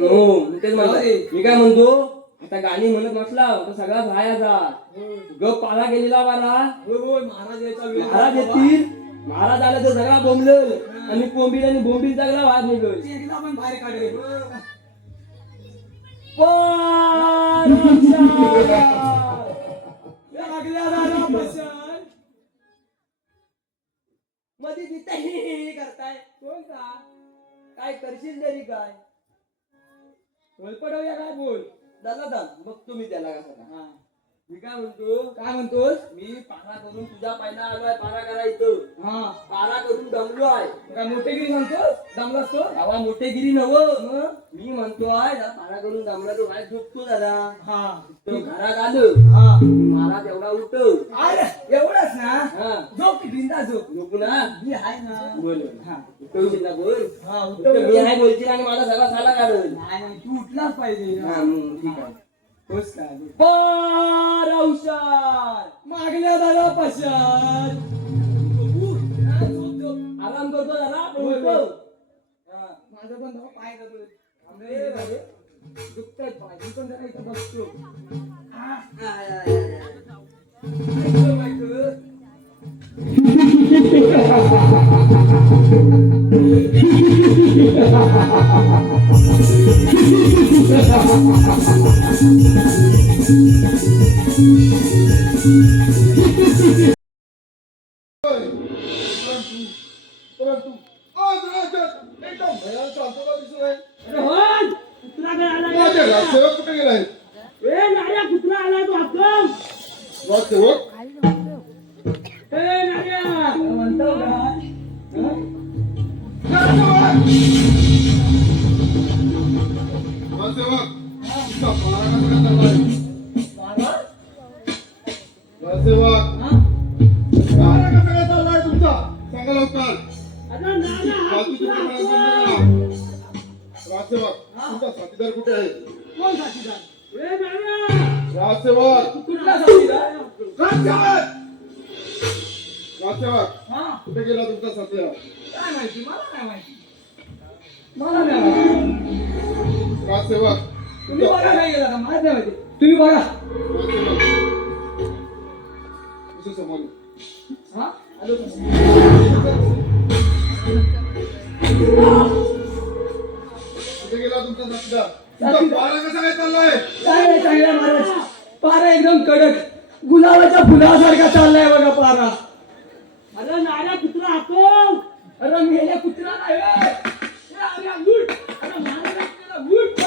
हो तेच म्हणताय मी काय म्हणतो आता गाणी म्हणत नसला तर सगळा बाहेरचा गप पाला गेलेला वारा महाराज येतील महाराज आला तर सगळा बोंबल आणि कोंबील आणि बोंबील सगळा वाद निघल पण बाहेर काढेल मध्ये तिथे करताय कोण का काय करशील तरी काय पडवूया काय बोल दादा दा मग तुम्ही त्याला कसा मी काय म्हणतोस मी पारा करून तुझ्या पायला आलोय पारा करायचं पारा करून दमलो आहे काय मोठेगिरी म्हणतोस दमलास तो बाबा मोठेगिरी नव मी म्हणतोय पारा करून दमला तो काय झोपतो दादा तो घरात आलं महाराज एवढा उठव एवढाच ना झोप बिंदा झोप ना मी आहे ना बोल उठवशील ना बोल मी आहे बोलशील आणि माझा सगळा साला काढल नाही तू उठलाच पाहिजे ठीक आहे मागल्या दादा पशार आराम करतो दादा माझं पण पाय दुखतोय पाय मी पण जरा इथं बसतो परंतु आज राज्यात एकदम भयान शांतता दिसत आहे. राजसेवक कुठे गेलाय? राजसेवक तुमचा साथीदार कुठे आहे? कोण साथीदार? राजसेवक कुठला साथीदार? राजसेवक कुठे गेला तुमचा साथीदार? काय माहिती मला नाही माहिती राजसेवक तुम्ही बघा काय गेला का मला नाही माहिती तुम्ही बघा कसं समोर आलो कुठे गेला तुमचा साथीदार? तुमचा पारा कसा काय चाललाय? काय नाही चांगला महाराज पारा एकदम कडक गुलाबाच्या फुलासारखा चाललाय बघा पारा. अरे नाऱ्या कुत्रा हातो अरे मेल्या कुत्रा नाही रे. अरे उठ. अरे मारायला आपल्याला उठ.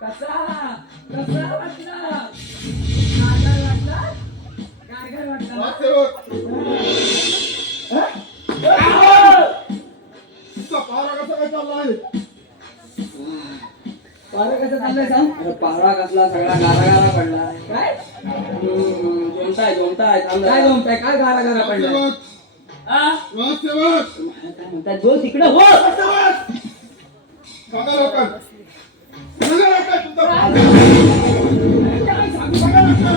कसा वाटला? गारगार वाटला? गारगार वाटला? नगरसेवक तुमचा पारा कसा काय चालला आहे? पारा कसं चाललंय सांग? अरे पारा कसला सगळा गारा पडला काय जोमताय काय जमताय? काय गारा पडला? नगरसेवक आ? नगरसेवक काय म्हणतात बोल तिकडे हो नगरसेवक सांगा लवकर सांगा लवकर तुमचा पारा. काय सांगू?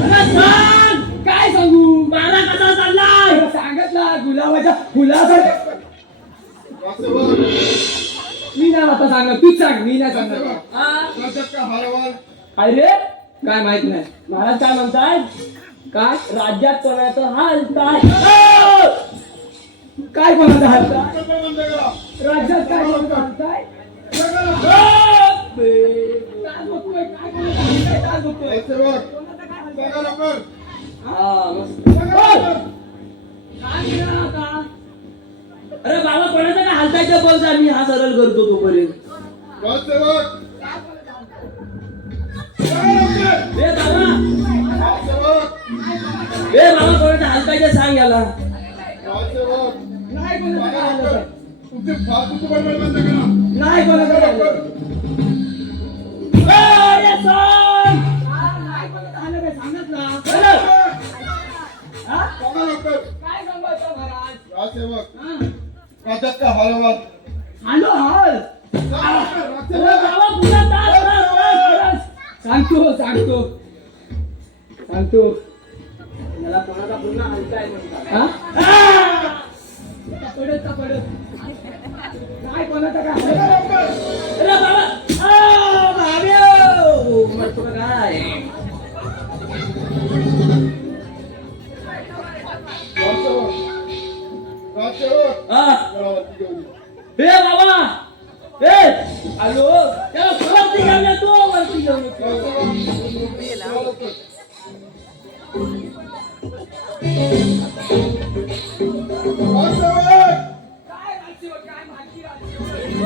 अरे सांग! काय सांगू? मारा कसा चाललाय? सांगितलं गुलाबाच्या फुलासारखं. नगरसेवक मी नाही आता सांगत, तूच सांग. मी नाही सांगत. आ? राज्यात का हालवाल काय रे? काय माहित नाही. महाराज काय म्हणतायत? काय राज्यात कोणाचं हालताय? काय कोणाचं हालताय? कसा बंद करा राज्यात काय कोणाचं हालताय? सांगा लवकर. काय बघतोय? काय कोणाचं हालताय? काय बघतोय? नगरसेवक कोणाचं काय हालताय? सांगा लवकर हा मस्त. सांगा लवकर. काय केलं आता? अरे बाबा कोणाचं काय हालतायचं बोलता मी हा सरळ करतो तोपर्यंत नगरसेवक सांगा लवकर. ए बाबा नगरसेवक कोणाचं हालतायचं सांग याला नगरसेवक नाही कोणाचं काय सांगा लवकर. हालताय? तुमचे फालतूचे बडबड बंद करा. नाही कोणाचं काय हालताय? ए, सांग! नाही कोणाचं हालताय? सांगत ना. हा? सांगा लवकर. काय सांगायचं महाराज? नगरसेवक हा? राज्यात का हालवाल आलो हाल. सांगा लवकर. अरे नगरसेवक बाबा पुन्हा तास. सांगतो याला कोणाचा पुन्हा हालताय म्हणतात हा? पडत काय कोणाचा काय सांगा लवकर. अरे बाबा भाभ्यो म्हणतो का काय नगरसेवक हा गावावरती घेऊन ये. ए बाबा ए आलो त्याला वरती घेऊन येतो वरती घेऊन येतो सांगा लवकर.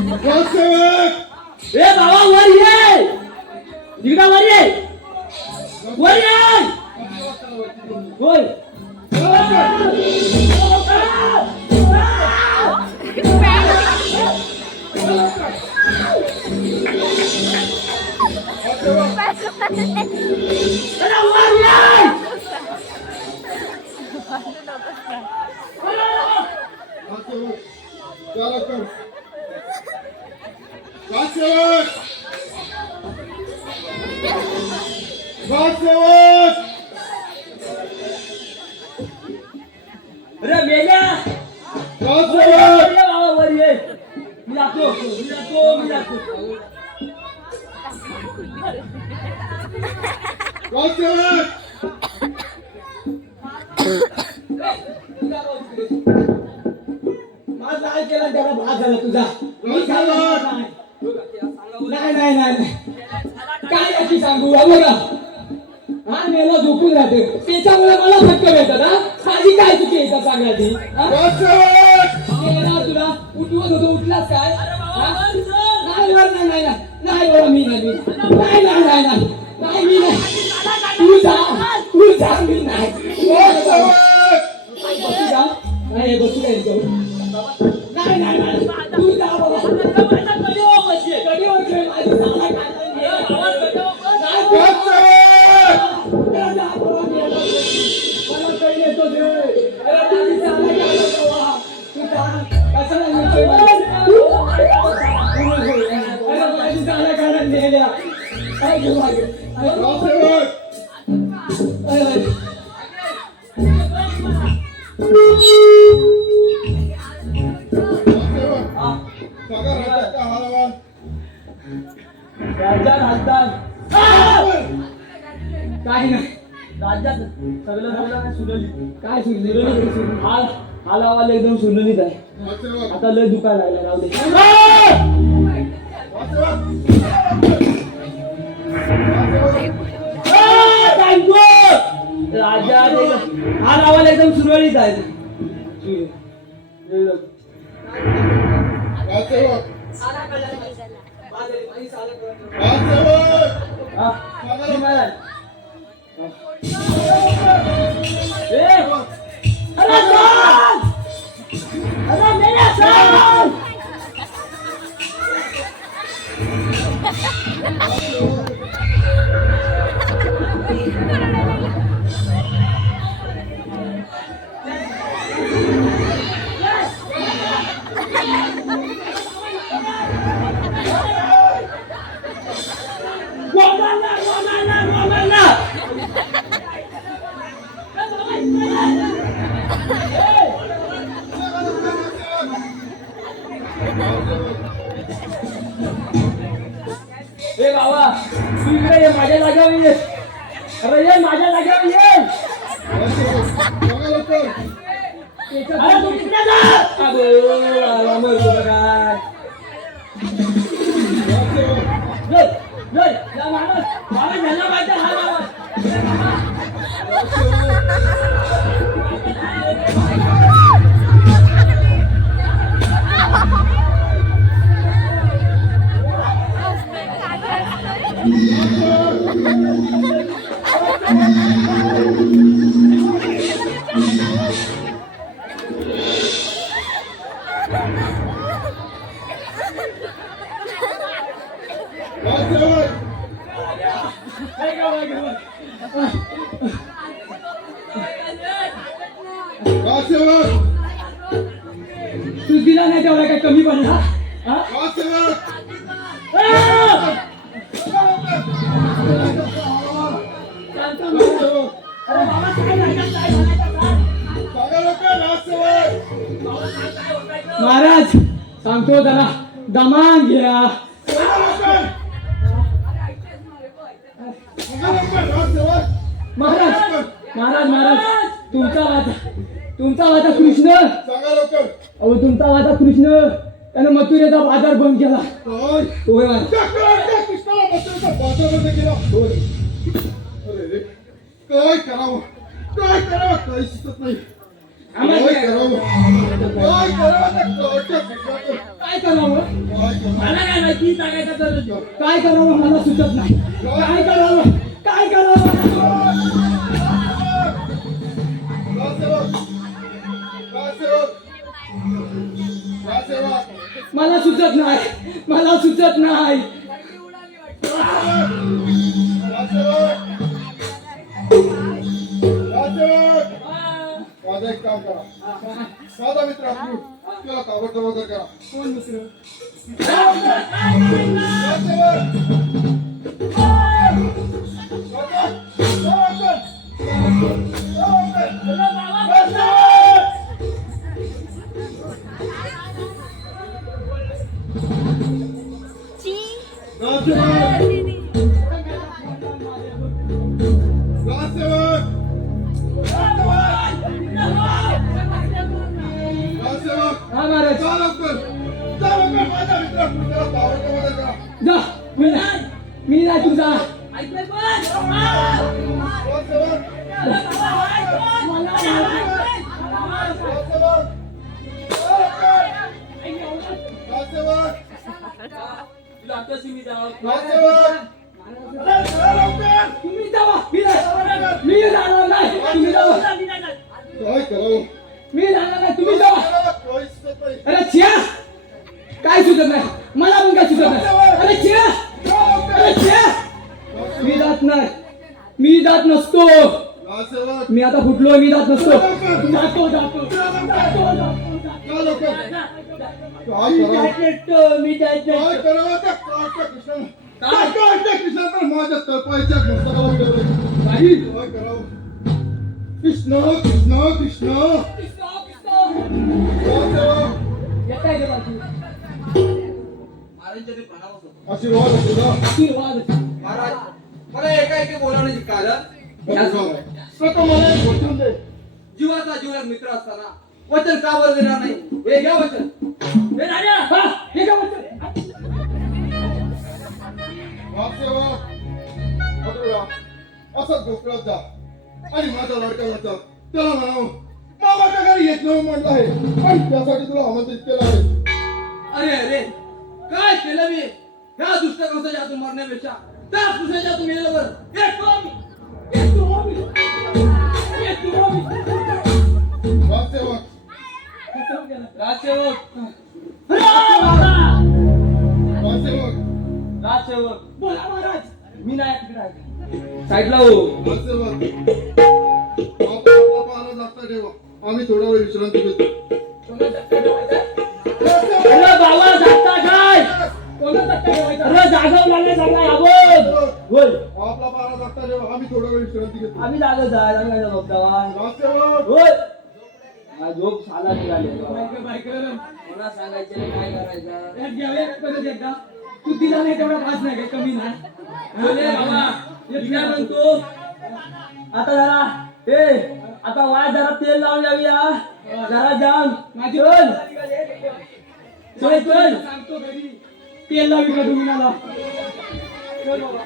नगरसेवक ए बाबा वर ये तिकडा वर ये होय अरे वर ये अरे मेल्या वर ये बाबा वर ये मी जातो माझा हाल केला त्याला भाग झाला तुझा. मी काय करणार नाही. नाही काय याची सांगू बघा. हा मेला झोपून राहते त्याच्यामुळे मला फटके मिळतात. हा माझी काय चुकी आहे सांगायची? तुला उठवत होतो उठलास काय? हा? नाही वर नाही बाबा मी नाही मी नाही तू जा मी नाही बसू जा नाही बसू काय नाही तू जा बाबा कधीवर खेळ माझी साला काही नाही राज्यात सगळं सुरळीत काय सुचले हाल आवाज एकदम सुरळीत आहे आता लय दुकान राहिला राहू दे नगरसेवक राजा हा लावायला एकदम सुरळीत आहे राजसेवक हा, जी महाराज. ए, अरे साल! अरे मेरे साल! गोमाला! ए बाबा तू इकडे ये माझ्या जागेवर ये अरे ये माझ्या जागेवर ये अरे तू तिकडे जा अगं आला मरतो काय जय जय या माणूस मला झाला पाहिजे हा तू दिला नाही तेवढा काय कमी पडला हा अरे बाबा काय महाराज सांगतो त्याला दमान घ्या महाराज महाराज महाराज तुमचा वादा कृष्ण अहो तुमचा वादा कृष्ण त्यानं मथुरेचा बाजार बंद केला होय महाराज काय करावं काही सुचत नाही काय करावं मला काय माहिती काय करावं मला सुचत नाही काय करावं मला सुचत नाही माझा एक काम करा माझा मित्र अब्दुल तुला ताबडतोब करा कोण मित्र हा महाराज जा मी नाही तुझा तुम्ही जावा मी जाणार नाही तुम्ही जावा काय करावं मी जाणार नाही तुम्ही जावा अरे छिया काय सुचत नाही मला पण काय सुचत नाही अरे छिया मी जात नसतो मी आता फुटलो मी जात नसतो माझ्या तळपायच्या कृष्ण कृष्ण कृष्ण आशीर्वाद महाराज मला एकाएकी बोलावण्याचे कारण स्वतः मला एक वचन दे. जीवाचा जीवनात मित्र असताना वचन का बरं देणार नाही हे घ्या वचन हे राजा हे काय म्हणतो वासदेवा, मथुरा, असंच ढोकळत जा आणि माझा लाडका वाचा त्याला म्हणावं मामाच्या घरी येत नाही म्हटलं आहे आणि त्यासाठी तुला आमंत्रित केलं आहे. अरे अरे काय केलं मी ह्या दुष्ट कंसाच्या हातून मरण्यापेक्षा त्या दुसऱ्याच्या हातून मेल्यावर येतो आम्ही. वास्तवक राजसेवक वास्तवक राजसेवक बोला महाराज. मी नाही तिकडे आहे साईडला हो. वास्तवक आपला पारा जागता ठेवा आम्ही थोडा वेळ विश्रांती घेतो. अरे बाबा जागता काय अरे जागव लागले सगळा बोल आपला पारा जागता ठेवा आम्ही थोडा वेळ विश्रांती घेतो. आम्ही जागत आहे आम्ही काय झोपता वास्तवक बोल. हा झोप साला निघाले मला सांगायचं नाही काय करायचं एकदा तू दिला नाही तेवढा पास नाही काय कमी नाही म्हणतो आता जरा आता वाय जरा तेल लावून जाऊया जरा जाम चल चल चल सांगतो घरी तेल लावी का तुम्ही मला चल बाबा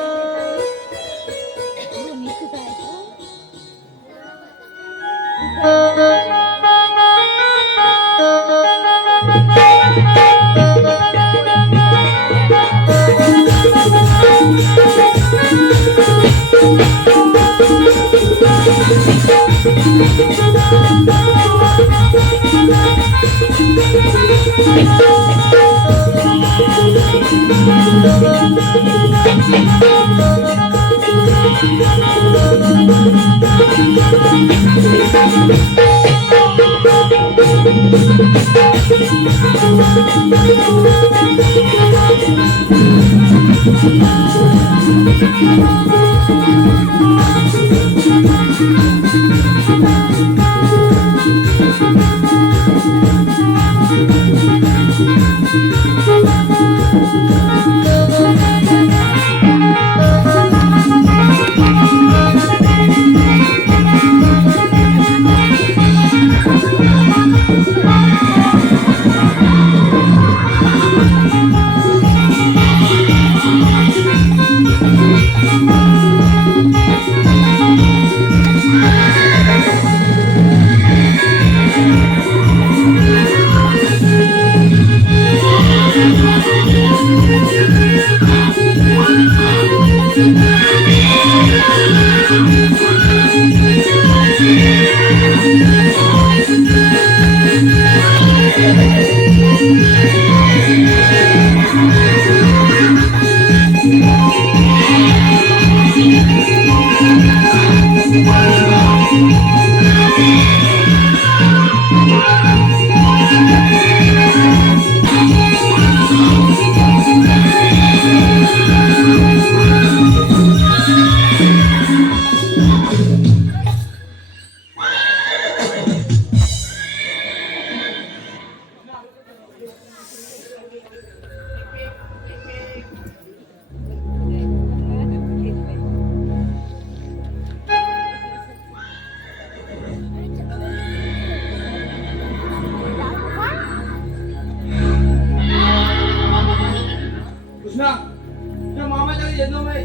Thank you. कृष्णा त्या मामाच्या घरी येत नाही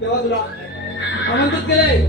तेव्हा तुला आमंत्रित केलंय.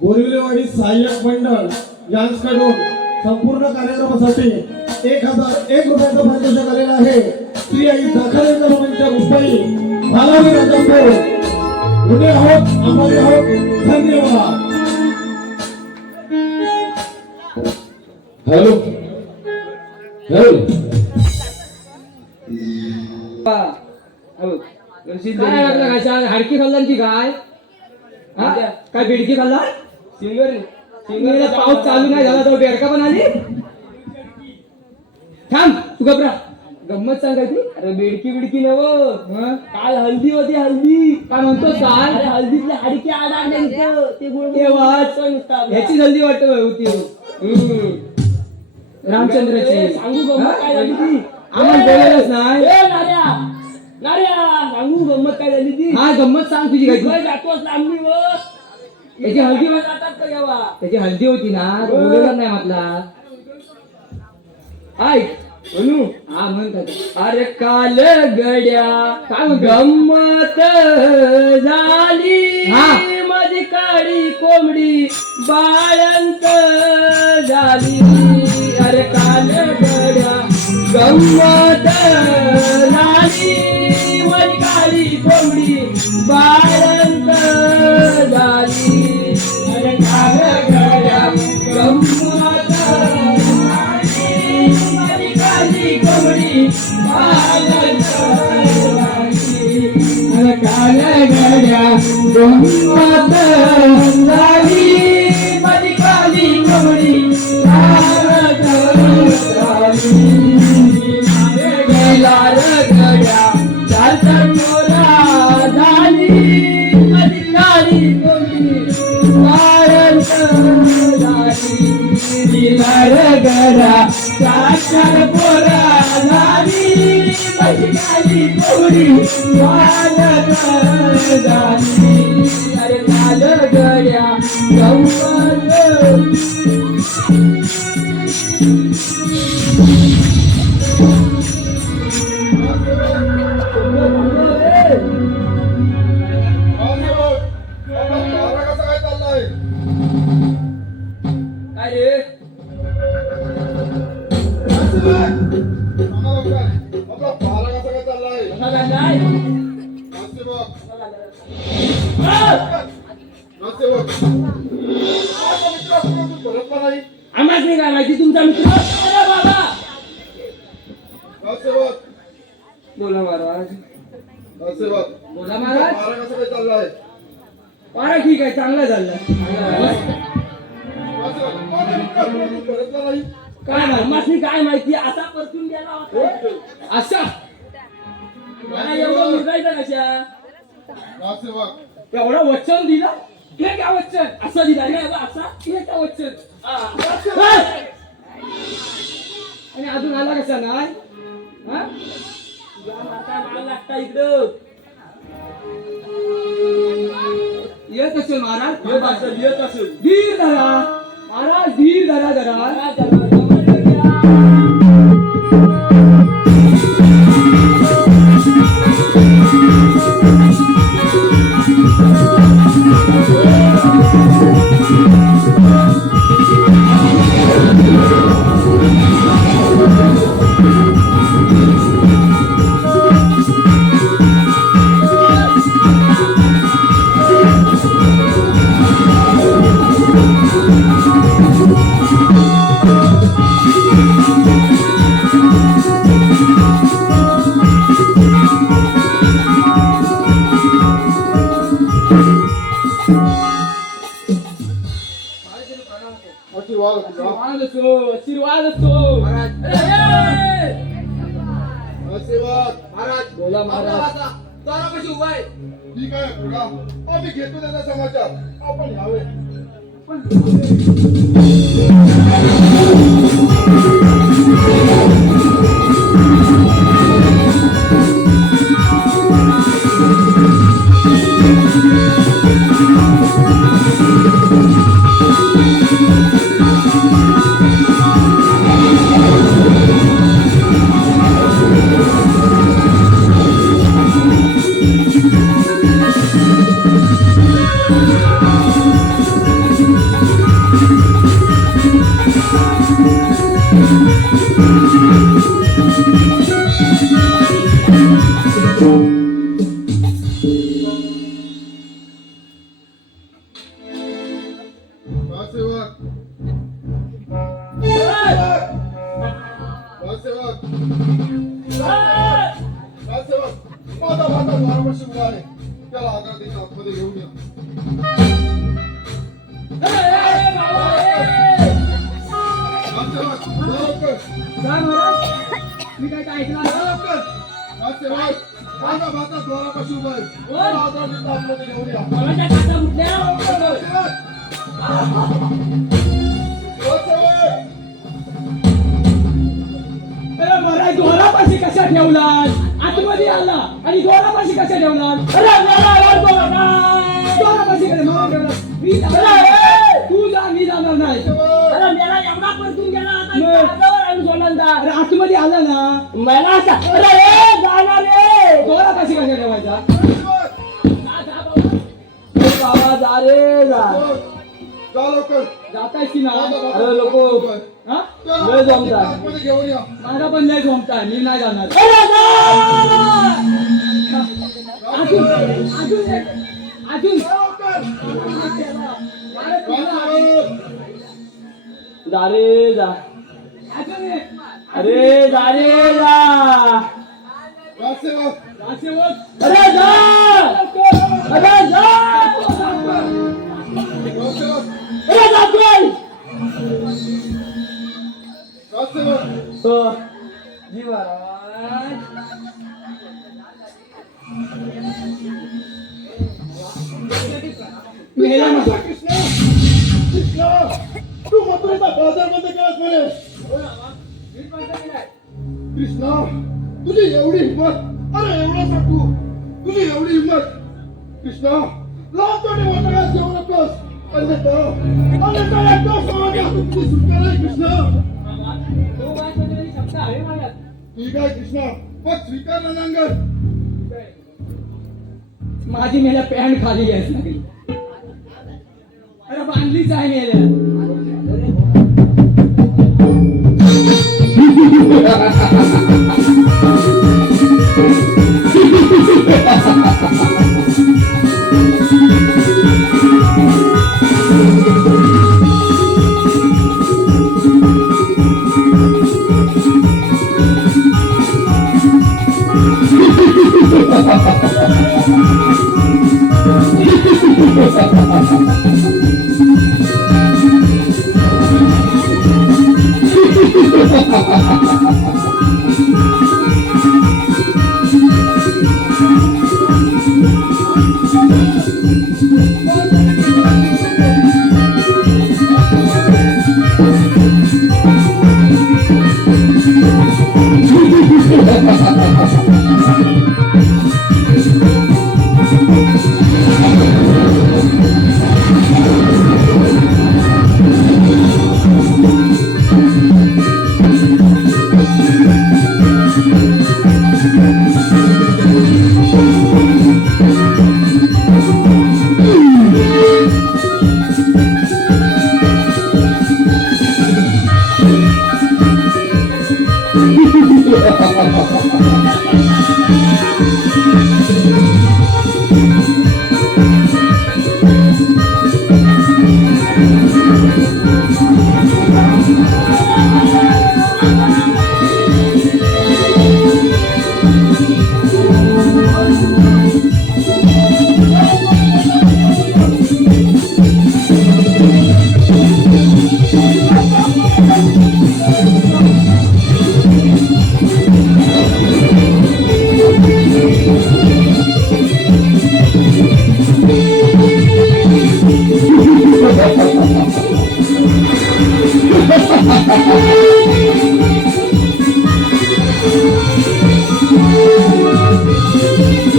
बोरिवलेवाडी सहाय्यक मंडळ यांच्याकडून संपूर्ण कार्यक्रमासाठी 1001 रुपयाचं पारितोषिक आलेलं आहे. श्री आई दाखले कलामंच मुंबई भालावी राजापूर उदय आहोत आम्हाला आहोत. धन्यवाद. हॅलो हॅलो काय वाटलं कशा हाडकी खाल्लांची काय हा? काय बेडकी खाल्ला सिंगर पाऊस चालू नाही झाला तो बेडका पण आली. थांब तू घबरा गंमत सांगायची. अरे बेडकी बिडकी नव काल हल्दी होती हल्दी. काय म्हणतो काल हल्दीतल्या हाडकी ह्याची हल्दी वाटत होती रामचंद्राची. सांगू गंमत काय झाली ती आम्हाला बोलायलाच नाही. सांगू गंमत काय झाली ती. हा गंमत सांग तुझी काय जातोस लांबी व त्याची हल्दी जातात का जेव्हा त्याची हल्दी होती ना बोलवलं नाही म्हटला. ऐक म्हणू हा म्हणतात. अरे काल गड्या काय गंमत झाली माझी काळी कोंबडी बाळंत झाली. अरे काल गड्या गंमत झाली माझी काळी कोंबडी बाळंत झाली. अरे काल गड्या गंमत झाली माझी काळी कोंबडी बाळंत झाली. अरे काल गड्या गंमत झाली माझी काळी कोंबडी बाळंत झाली. गेला रे गड्या चालता टोला झाली माझी काळी कोंबडी बाळंत झाली. गेला रे गड्या साखर पोरा झाली बसकाली कोरी वाजत झाली अरे झालं गड्या गंमत बारा कसा काय चाललाय काय रे आपला बारा कसा काय चाललाय कसा झालाय नास्तेबक परतला नाही आम्हाच नाही काय माहिती तुमचा मित्र अरे बाबा नास्तेबक बोला महाराज नास्तेबक बोला महाराज बारा कसा काय चाललाय पारा ठीक आहे चांगला झालं परतला नाही काय आम्हाच काय माहिती असा परतून गेला होता असा मला एवढं मुरगायचं कशा नास्तेबक एवढं वचन दिलं हे काय वचन असं दिलं नाही बाबा असा हे काय वचन आणि अजून आला कसा नाही हा? तुला मारता मार लागता इकडं येत असेल महाराज येत असेल धीर धरा महाराज धीर धरा जरा आशीर्वाद असो आशीर्वाद असो नास्तेबक महाराज बोला महाराज दारापाशी उभा आहे ठीक आहे पुढा आम्ही घेतो त्याचा समाचार आपण यावे नास्तेबक नास्तेबक नास्तेबक माझा भाता दारापाशी उभा आहे त्याला आग्रह देऊन आतमध्ये घेऊन या नास्तेबक लवकर काय महाराज मी काय ऐकणार लवकर नास्तेबक माझा भाता दारापाशी उभा आहे त्याला आग्रह देऊन आतमध्ये घेऊन या कोणाच्या खाता उठल्या अरे महाराज दोरापाशी कशा ठेवलात आतमध्ये आला आणि दोरापाशी कशा ठेवलात दोरापाशी कशा ठेवलात मी तू जा मी जाणार नाही अरे मेला एवढा परतून गेला अरे आतमध्ये आला ना मला जाणार रे दोरापाशी कशा ठेवायचा बाबा जा रे जा जा लवकर जाताय की ना अरे लोक हा लय जमताय आतमध्ये घेऊन या माझा पण लय जमताय मी नाही जाणार अजून अजून अजून जा रे जा अरे जा रे जा नास्तेबक अरे जा अरे जा नास्तेबक अरे जातोय नास्तेबक जी महाराज कृष्ण तू मात्र तुझा बाजार बंद केलास म्हणे. मी पण तर केलाय. कृष्णा तुझी एवढी हिंमत, अरे एवढा साठू, तुझी एवढी हिंमत. कृष्णा लाज तोंडी वाटण्यास येऊ नकोस. अन्यथा एकदा समाधी हातून तुझी सुटका नाही. कृष्णा बाबा, तो बाय बदलण्याची क्षमता आहे माझ्यात. ठीक आहे कृष्णा, मग स्वीकार ना नांगर. माझी मेल्या पॅन्ट खाली यायच लागली. अरे बांधलीच आहे मेल्या.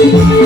कृष्णा